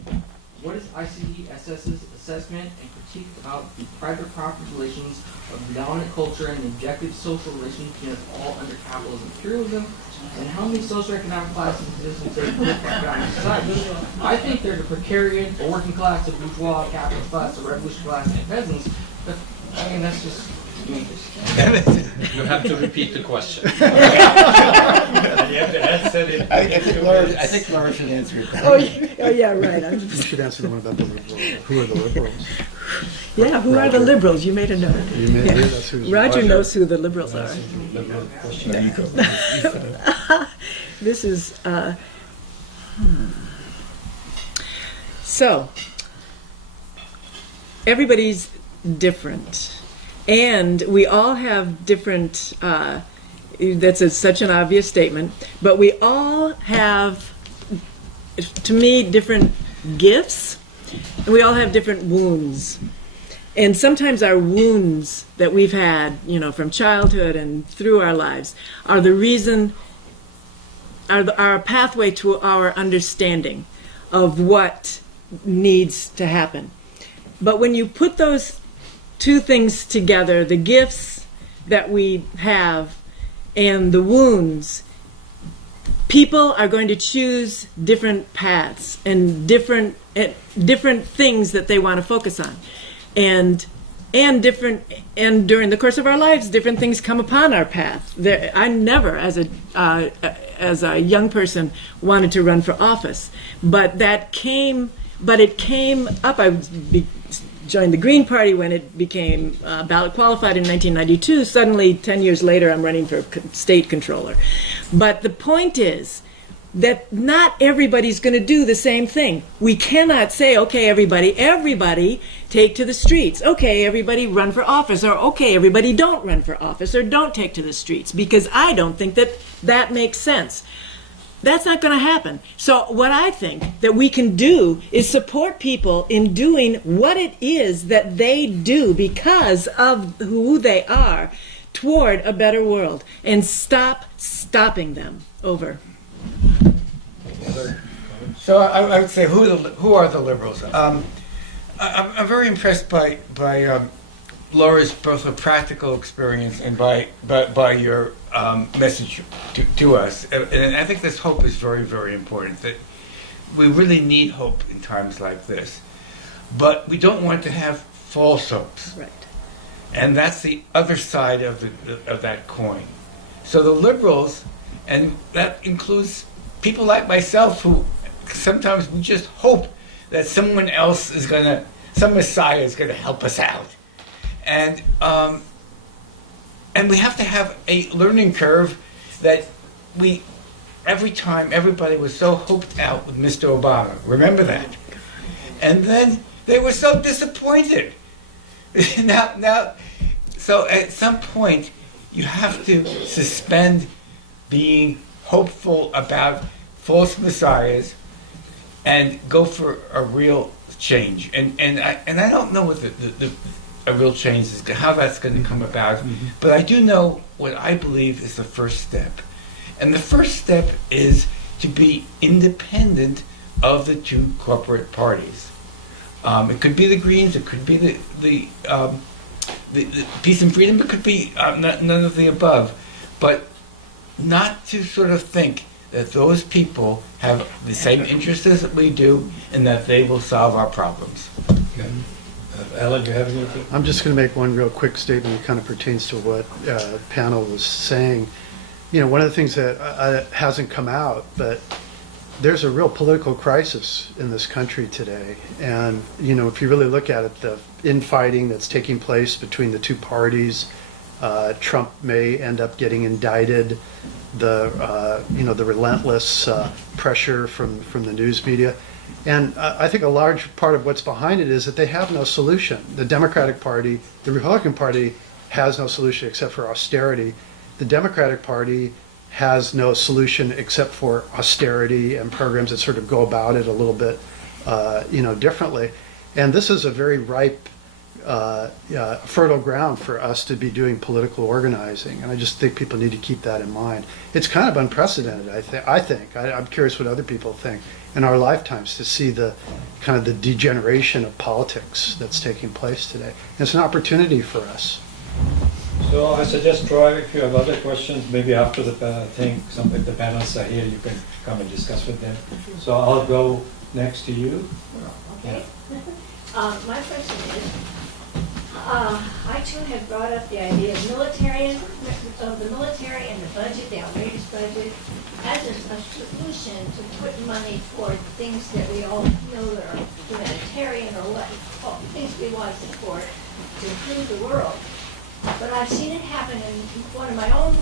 what is ICESS's assessment and critique about the private property relations of the dominant culture and the objective social relations between us all under capitalism and imperialism? And how many socioeconomic classes exist in today's economic society? I think there's a precariat, a working class, a bourgeois, a capitalist class, a revolutionary class, and peasants. But I mean, that's just me. You have to repeat the question. You have to answer it. I think Laura should answer it. Oh yeah, right. You should answer the one about the liberals. Who are the liberals? Yeah, who are the liberals? You made a note. You made Yeah. that's who's Roger knows who the liberals are. There you go. This is, so, everybody's different. And we all have different, that's such an obvious statement, but we all have, to me, different gifts, and we all have different wounds. And sometimes our wounds that we've had, you know, from childhood and through our lives are the reason are a pathway to our understanding of what needs to happen. But when you put those two things together, the gifts that we have and the wounds, people are going to choose different paths and different things that they want to focus on, and during the course of our lives, different things come upon our path. I never, as a young person, wanted to run for office, but it came up. I joined the Green Party when it became ballot qualified in 1992. Suddenly, 10 years later, I'm running for state controller. But the point is that not everybody's going to do the same thing. We cannot say, okay, everybody take to the streets. Okay, everybody run for office. Or okay, everybody don't run for office or don't take to the streets, because I don't think that makes sense. That's not going to happen. So what I think that we can do is support people in doing what it is that they do because of who they are toward a better world, and stop stopping them. Over. So I would say, who are the liberals? I'm very impressed by Laura's both a practical experience and by your message to us. And I think this hope is very, very important. That we really need hope in times like this, but we don't want to have false hopes. Right. And that's the other side of that coin. So the liberals, and that includes people like myself, who sometimes we just hope that someone else is some Messiah is gonna help us out. And we have to have a learning curve that every time everybody was so hoped out with Mr. Obama. Remember that? And then they were so disappointed. Now, so at some point, you have to suspend being hopeful about false messiahs and go for a real change. And I don't know what a real change is, how that's going to come about, but I do know what I believe is the first step. And the first step is to be independent of the two corporate parties. It could be the Greens, it could be the Peace and Freedom, it could be none of the above. But not to sort of think that those people have the same interests as we do and that they will solve our problems. Okay. Allan, you have anything? I'm just going to make one real quick statement that kind of pertains to what the panel was saying. You know, one of the things that hasn't come out, but there's a real political crisis in this country today. And, you know, if you really look at it, the infighting that's taking place between the two parties, Trump may end up getting indicted, the relentless pressure from the news media. And I think a large part of what's behind it is that they have no solution. The Democratic Party, the Republican Party has no solution except for austerity. The Democratic Party has no solution except for austerity and programs that sort of go about it a little bit, differently. And this is a very ripe, fertile ground for us to be doing political organizing. And I just think people need to keep that in mind. It's kind of unprecedented, I think. I'm curious what other people think in our lifetimes to see the kind of the degeneration of politics that's taking place today. And it's an opportunity for us. So I suggest, Troy, if you have other questions, maybe after the thing, some of the panelists are here, you can come and discuss with them. So I'll go next to you. Okay. My question is, I too have brought up the idea of the military and the budget, the outrageous budget, as a solution to put money toward things that we all know that are humanitarian or things we want to support to improve the world. But I've seen it happen in one of my own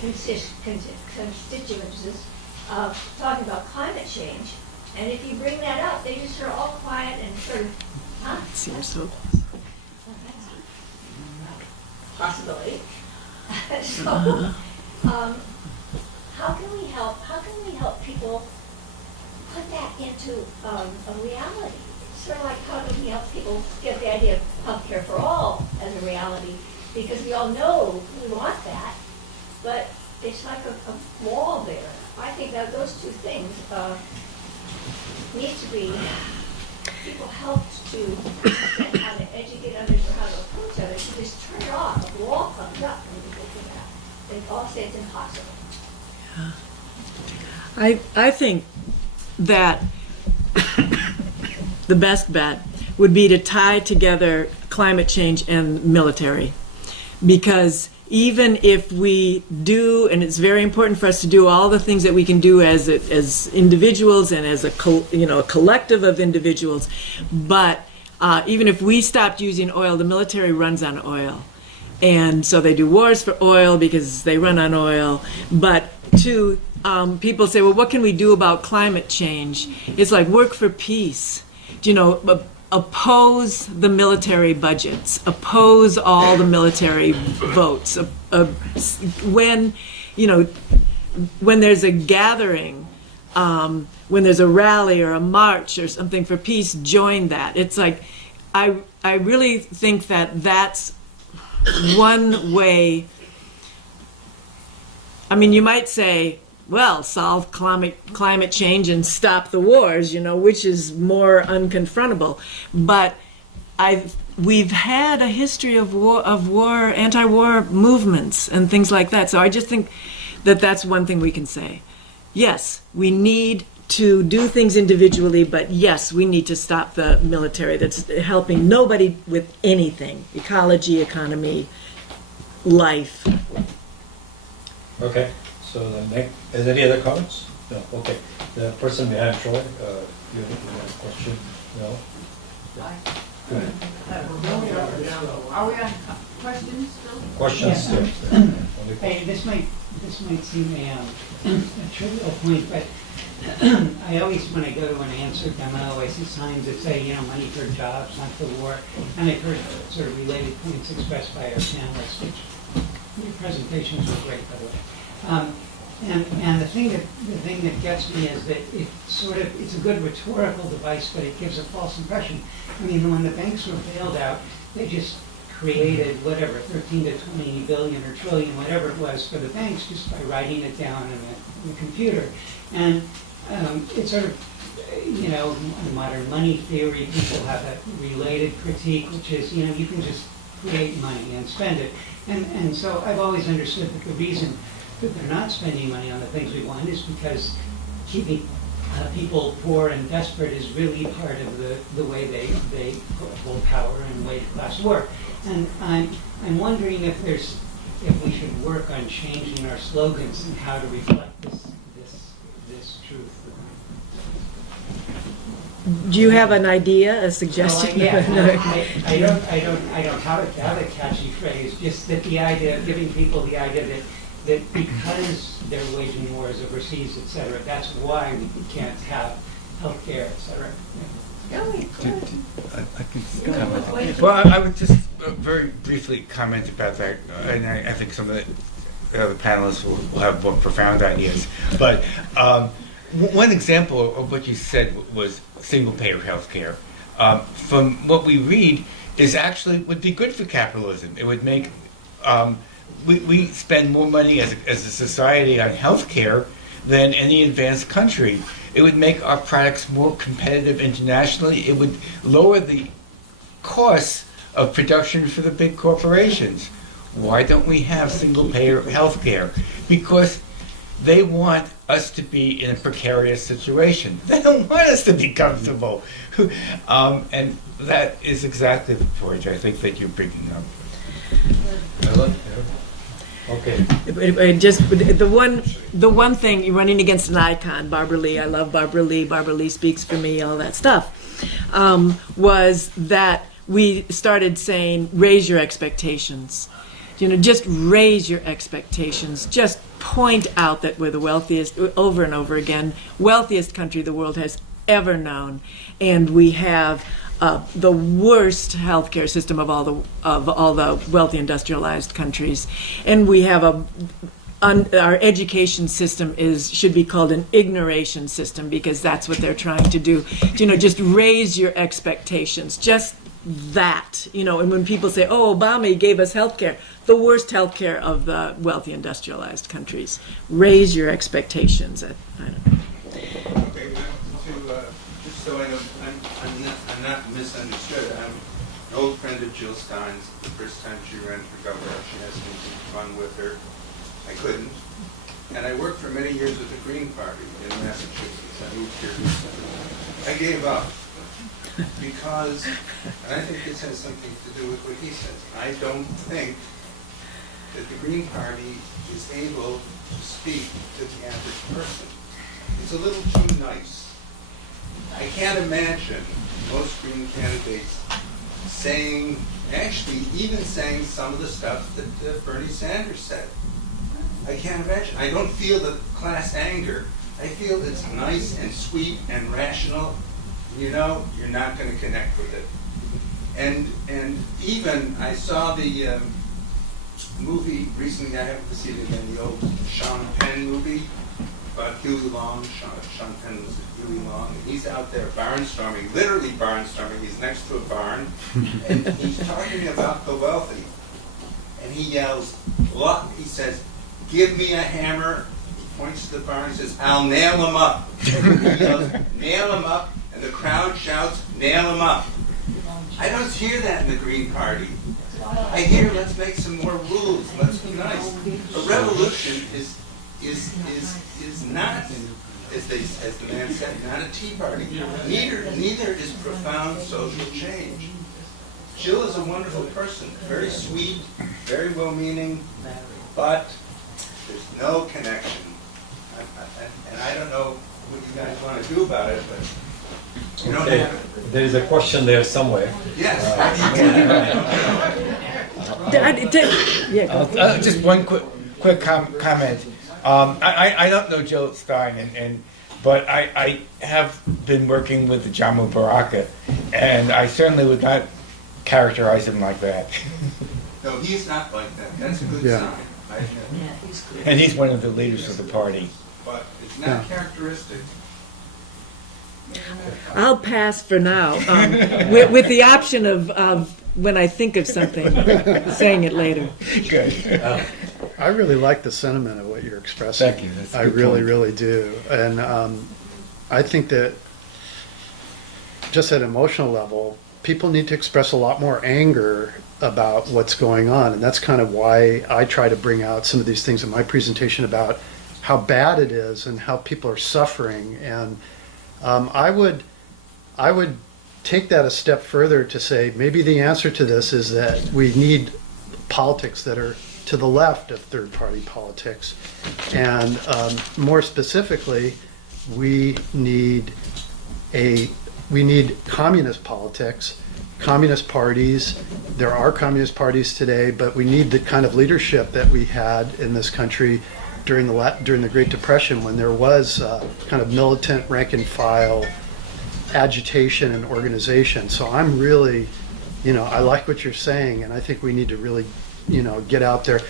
constituencies, talking about climate change. And if you bring that up, they just are all quiet and sort of, huh? Possibility. So, how can we help people put that into a reality? It's sort of like, how do we help people get the idea of healthcare for all as a reality? Because we all know we want that, but it's like a wall there. I think that those two things need to be, people helped to understand how to educate others or how to approach others. You just turn it off, if the wall comes up and you think that. They all say it's impossible. I think that the best bet would be to tie together climate change and military, because even if we do, and it's very important for us to do all the things that we can do as individuals and as a collective of individuals, but even if we stopped using oil, the military runs on oil. And so they do wars for oil because they run on oil. But people say, well, what can we do about climate change? It's like work for peace. Oppose the military budgets, oppose all the military votes. When there's a gathering, when there's a rally or a march or something for peace, join that. It's like, I really think that that's one way. I mean, you might say, well, solve climate change and stop the wars, which is more unconfrontable. But we've had a history of war, anti-war movements and things like that. So I just think that that's one thing we can say. Yes, we need to do things individually, but yes, we need to stop the military that's helping nobody with anything. Ecology, economy, life. Okay, so the next, is there any other comments? No, okay. The person behind Troy, you have a question? No? Go ahead. Are we on questions still? Questions still? Hey, this might seem a trivial point, but I always, when I go to an answer demo, I see signs that say, money for jobs, not for war. And I've heard sort of related points expressed by our panelists, which your presentations were great, by the way. And the thing that gets me is that it's a good rhetorical device, but it gives a false impression. I mean, when the banks were bailed out, they just created whatever, 13 to 20 billion or trillion, whatever it was, for the banks just by writing it down on a computer. And it's sort of, in modern money theory, people have a related critique, which is, you can just create money and spend it. And so I've always understood that the reason that they're not spending money on the things we want is because keeping people poor and desperate is really part of the way they hold power and wage class work. And I'm wondering if we should work on changing our slogans and how to reflect this truth. Do you have an idea, a suggestion? I don't have a catchy phrase. Just that the idea of giving people the idea that because they're waging wars overseas, etc., that's why we can't have healthcare, etc. I can comment. Well, I would just very briefly comment about that, and I think some of the other panelists will have more profound ideas. But one example of what you said was single-payer healthcare. From what we read, would be good for capitalism. It would make we spend more money as a society on healthcare than any advanced country. It would make our products more competitive internationally. It would lower the costs of production for the big corporations. Why don't we have single-payer healthcare? Because they want us to be in a precarious situation. They don't want us to be comfortable. And that is exactly the point I think that you're bringing up. Okay. The one thing, you're running against an icon, Barbara Lee. I love Barbara Lee. Barbara Lee speaks for me, all that stuff. Was that we started saying, raise your expectations. Just raise your expectations. Just point out that we're the wealthiest, over and over again, wealthiest country the world has ever known, and we have the worst healthcare system of all the wealthy industrialized countries, and we have our education system should be called an ignoration system, because that's what they're trying to do. Just raise your expectations. Just that, and when people say, oh, Obama gave us health care, the worst health care of the wealthy industrialized countries. Raise your expectations. I don't know. Okay, just so I know, I'm not misunderstood. I'm an old friend of Jill Stein's. The first time she ran for governor, she asked me to run with her. I couldn't. And I worked for many years with the Green Party in Massachusetts. I moved here. I gave up because, and I think this has something to do with what he says, I don't think that the Green Party is able to speak to the average person. It's a little too nice. I can't imagine most Green candidates saying, actually even saying some of the stuff that Bernie Sanders said. I can't imagine. I don't feel the class anger. I feel it's nice and sweet and rational. You're not going to connect with it. And even I saw the movie recently. I haven't seen it again. The old Sean Penn movie about Huey Long. Sean Penn was Huey Long, and he's out there barnstorming, literally barnstorming. He's next to a barn, and he's talking about the wealthy, and he yells, "Look!" He says, "Give me a hammer." He points to the barn and says, "I'll nail him up." He yells, "Nail him up," and the crowd shouts, "Nail him up." I don't hear that in the Green Party. I hear, let's make some more rules, let's be nice. A revolution is not, as the man said, not a tea party. Neither is profound social change. Jill is a wonderful person, very sweet, very well-meaning, but there's no connection. And I don't know what you guys want to do about it, but you don't have it. There is a question there somewhere. Yes. Just one quick comment. I don't know Joe Stein, but I have been working with Jamu Baraka, and I certainly would not characterize him like that. No, he's not like that. That's a good Yeah. sign. He's good. And he's one of the leaders of the party. But it's not characteristic. I'll pass for now, with the option of when I think of something, saying it later. Good. I really like the sentiment of what you're expressing. Thank you. That's a I good really, point. really do. And I think that just at an emotional level, people need to express a lot more anger about what's going on. And that's kind of why I try to bring out some of these things in my presentation about how bad it is and how people are suffering. And I would take that a step further to say maybe the answer to this is that we need politics that are to the left of third-party politics, and more specifically, we need communist politics, communist parties. There are communist parties today, but we need the kind of leadership that we had in this country during the Great Depression, when there was kind of militant rank and file agitation and organization. So I'm really, I like what you're saying, and I think we need to really, get out there.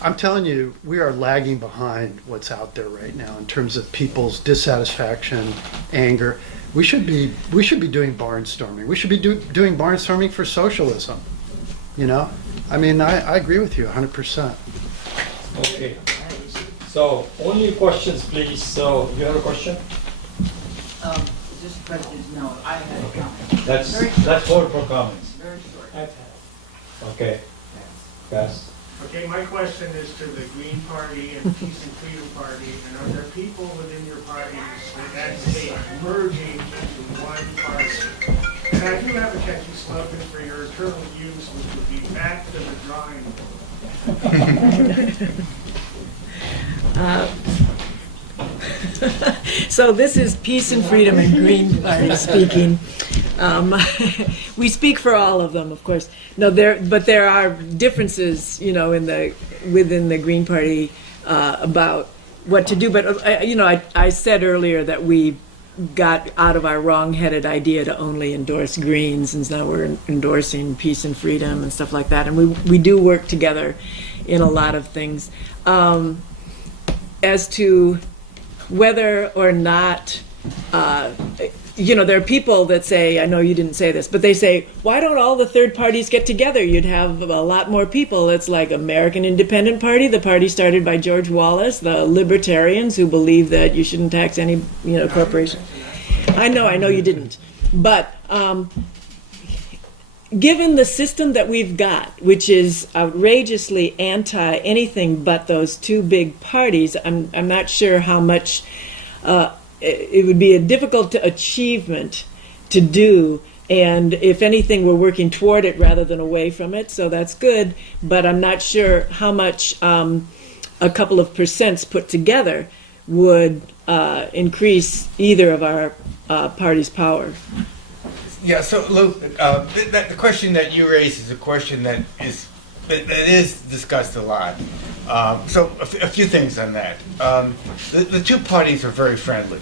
I'm telling you, we are lagging behind what's out there right now in terms of people's dissatisfaction, anger. We should be doing barnstorming. We should be doing barnstorming for socialism. I mean, I agree with you 100%. Okay. So, only questions, please. So, you have a question? Just questions, no, I had a comment. That's all for comments. Very short. Okay. Pass. Okay, my question is to the Green Party and Peace and Freedom Party, and are there people within your parties that advocate merging into one party? And I do have a catchy slogan for your eternal use, which would be back to the drawing board. So this is Peace and Freedom and Green Party speaking. We speak for all of them, of course. No, but there are differences, within the Green Party about what to do. But I said earlier that we got out of our wrong-headed idea to only endorse Greens, and now we're endorsing Peace and Freedom and stuff like that. And we do work together in a lot of things. As to whether or not there are people that say, I know you didn't say this, but they say, why don't all the third parties get together? You'd have a lot more people. It's like American Independent Party, the party started by George Wallace, the libertarians who believe that you shouldn't tax any, corporation. I know you didn't. But given the system that we've got, which is outrageously anti anything but those two big parties, I'm not sure how much it would be a difficult achievement to do, and if anything, we're working toward it rather than away from it, so that's good, but I'm not sure how much a couple of percents put together would increase either of our party's power. Yeah, so Luke, the question that you raised is a question that is discussed a lot. So a few things on that. The two parties are very friendly.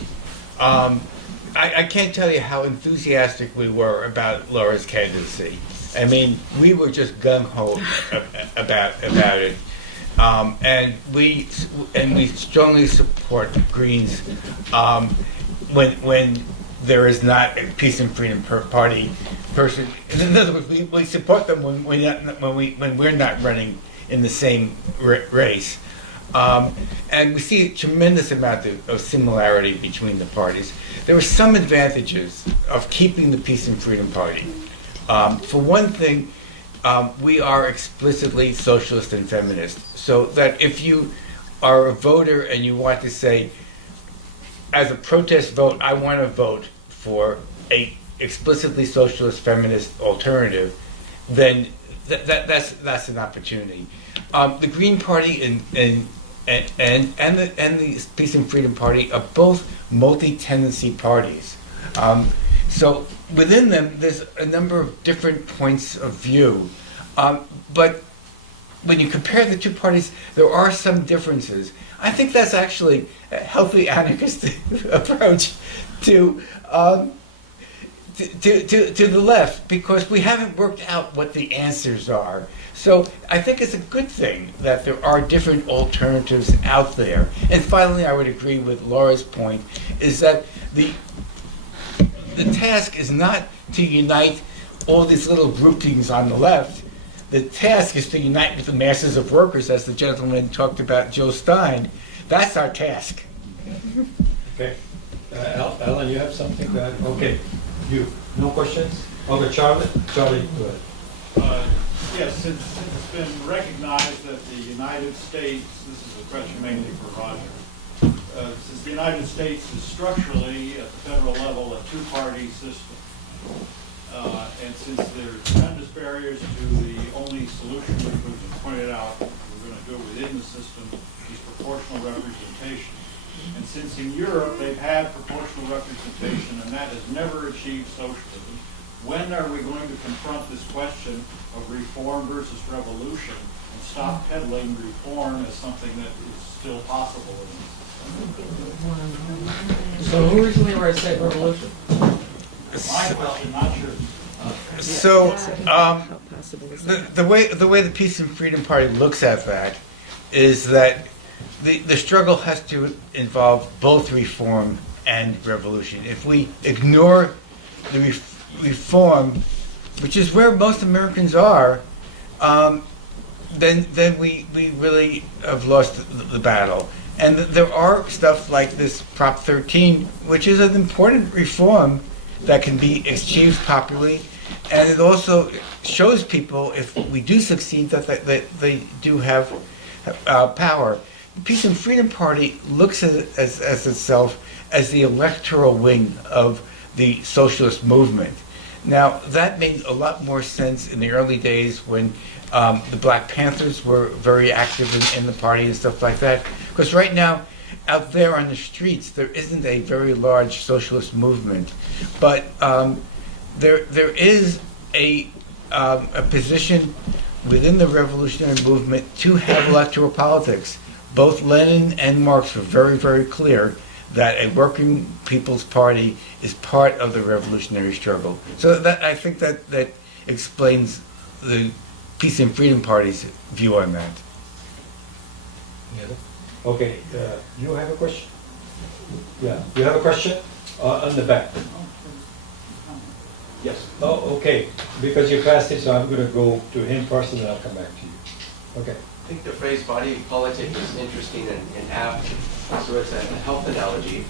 I can't tell you how enthusiastic we were about Laura's candidacy. I mean, we were just gung-ho about it. And we strongly support Greens when there is not a Peace and Freedom Party person. In other words, we support them when we're not running in the same race. And we see a tremendous amount of similarity between the parties. There are some advantages of keeping the Peace and Freedom Party. For one thing, we are explicitly socialist and feminist, so that if you are a voter and you want to say, as a protest vote, I want to vote for a explicitly socialist feminist alternative, then that's an opportunity. The Green Party and the Peace and Freedom Party are both multi-tendency parties. So within them, there's a number of different points of view. But when you compare the two parties, there are some differences. I think that's actually a healthy anarchist approach to the left, because we haven't worked out what the answers are. So I think it's a good thing that there are different alternatives out there. And finally, I would agree with Laura's point, is that the task is not to unite all these little groupings on the left. The task is to unite with the masses of workers, as the gentleman talked about, Joe Stein. That's our task. Okay. Alan, you have something to add? Okay. You. No questions? Okay, Charlie, go ahead. Yes, since it's been recognized that the United States, this is a question mainly for Roger, since the United States is structurally, at the federal level, a two-party system, and since there are tremendous barriers to the only solution, which was pointed out, we're going to do it within the system, is proportional representation. And since in Europe they've had proportional representation and that has never achieved socialism, when are we going to confront this question of reform versus revolution and stop peddling reform as something that is still possible in the system? So who recently wrote State Revolution? My question, not sure. So the way the Peace and Freedom Party looks at that is that the struggle has to involve both reform and revolution. If we ignore the reform, which is where most Americans are, then we really have lost the battle. And there are stuff like this Prop 13, which is an important reform that can be achieved popularly, and it also shows people, if we do succeed, that they do have power. The Peace and Freedom Party looks at it as itself as the electoral wing of the socialist movement. Now, that made a lot more sense in the early days when the Black Panthers were very active in the party and stuff like that. Because right now, out there on the streets, there isn't a very large socialist movement. But there is a position within the revolutionary movement to have electoral politics. Both Lenin and Marx were very, very clear that a working people's party is part of the revolutionary struggle. So that, I think that explains the Peace and Freedom Party's view on that. Okay, you have a question? Yeah, you have a question? On the back. Yes. Oh, okay, because you passed it, so I'm gonna go to him first and then I'll come back to you. Okay. I think the phrase body politic is interesting and apt, so it's a health analogy.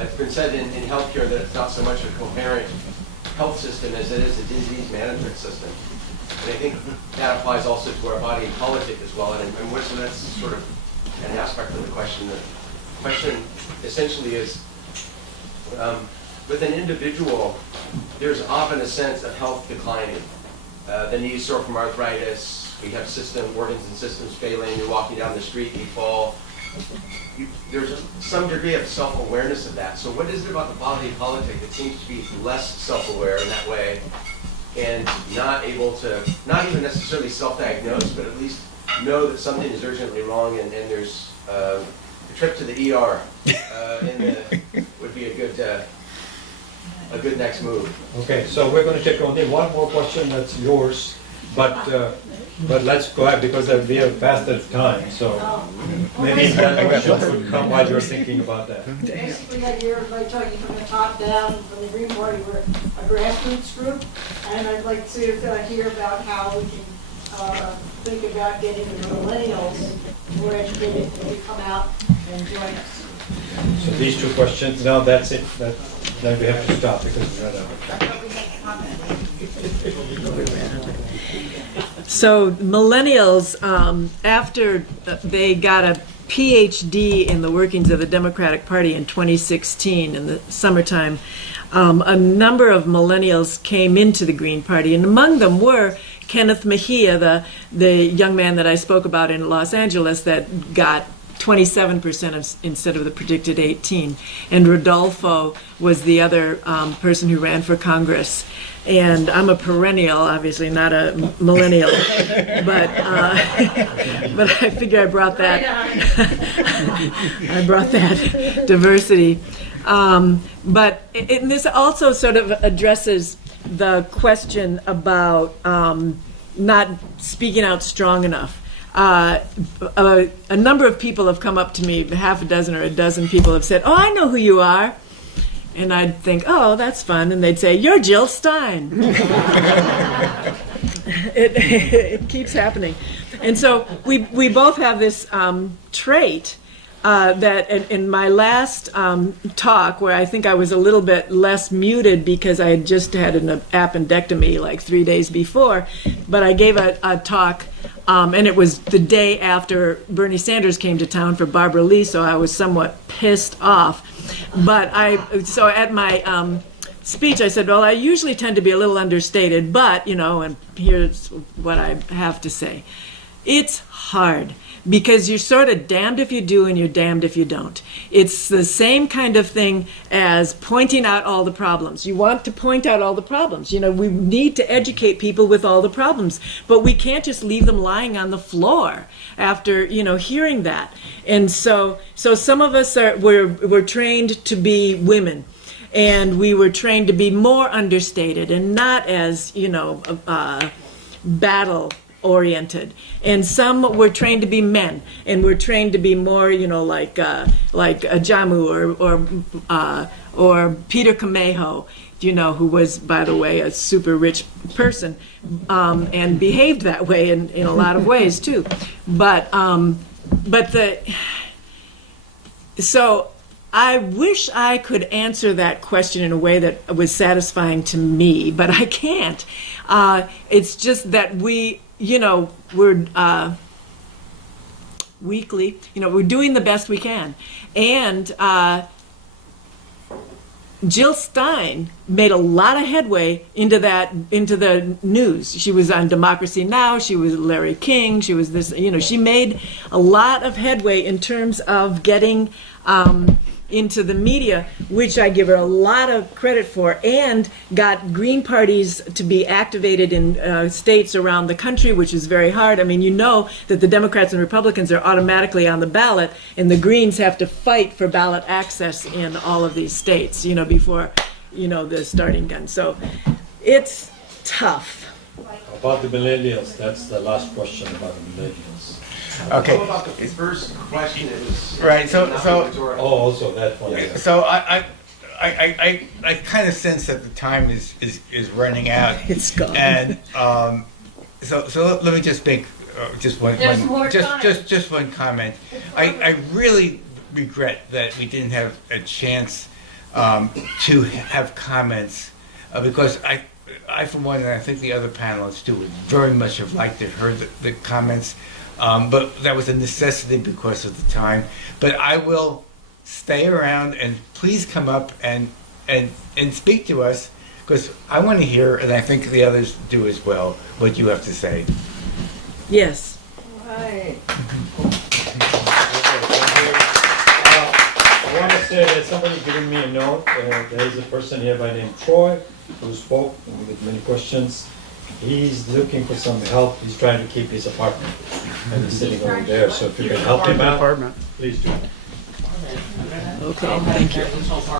It's been said in healthcare that it's not so much a coherent health system as it is a disease management system. And I think that applies also to our body politic as well. And so that's sort of an aspect of the question. The question essentially is, with an individual, there's often a sense of health declining. The knees sore from arthritis, we have organs and systems failing, you're walking down the street, you fall. There's some degree of self-awareness of that. So what is it about the body politic that seems to be less self-aware in that way and not able to, not even necessarily self-diagnose, but at least know that something is urgently wrong and there's a trip to the ER would be a good next move. Okay, so we're going to take only one more question that's yours, but let's go ahead because we have passed the time, so maybe that question would come while you're thinking about that. Basically, I hear everybody talking from the top down, from the Green Party, we're a grassroots group, and I'd like to hear about how we can think about getting the millennials more educated to come out and join us. So these two questions, now that's it. Then we have to stop because we're out So millennials, after they got a PhD in the workings of the Democratic Party in 2016 in the summertime, a number of millennials came into the Green Party, and among them were Kenneth Mejia, the young man that I spoke about in Los Angeles that got 27% instead of the predicted 18. And Rodolfo was the other person who ran for Congress. And I'm a perennial, obviously not a millennial, but I figure I brought that diversity. But this also sort of addresses the question about not speaking out strong enough. A number of people have come up to me, half a dozen or a dozen people have said, "Oh, I know who you are." And I'd think, "Oh, that's fun." And they'd say, "You're Jill Stein." It keeps happening. And so we both have this trait that in my last talk, where I think I was a little bit less muted because I had just had an appendectomy like 3 days before, but I gave a talk, and it was the day after Bernie Sanders came to town for Barbara Lee, so I was somewhat pissed off. But so at my speech, I said, well, I usually tend to be a little understated, but, and here's what I have to say. It's hard because you're sort of damned if you do and you're damned if you don't. It's the same kind of thing as pointing out all the problems. You want to point out all the problems. We need to educate people with all the problems, but we can't just leave them lying on the floor after, hearing that. And so some of us we're trained to be women. And we were trained to be more understated and not as, battle-oriented. And some were trained to be men, and were trained to be more, like Jamu or Peter Camejo, who was, by the way, a super rich person, and behaved that way in a lot of ways too. So I wish I could answer that question in a way that was satisfying to me, but I can't. It's just that we're weekly, we're doing the best we can. And Jill Stein made a lot of headway into the news. She was on Democracy Now!, she was Larry King, she was this, she made a lot of headway in terms of getting into the media, which I give her a lot of credit for, and got Green parties to be activated in states around the country, which is very hard. I mean, that the Democrats and Republicans are automatically on the ballot, and the Greens have to fight for ballot access in all of these states, before, the starting gun. So it's tough. About the millennials, that's the last question about the millennials. Okay. What about the first question? It was Right. So also that one. So I kind of sense that the time is running out. It's gone. And so let me just make just one comment. I really regret that we didn't have a chance to have comments because I for one, and I think the other panelists too, would very much have liked to have heard the comments, but that was a necessity because of the time. But I will stay around and please come up and speak to us because I want to hear, and I think the others do as well, what you have to say. Yes. Right. I want to say that somebody giving me a note. There is a person here by name Troy who spoke with many questions. He's looking for some help. He's trying to keep his apartment, and he's sitting over there. So if you can help him out, please do. Okay, thank you.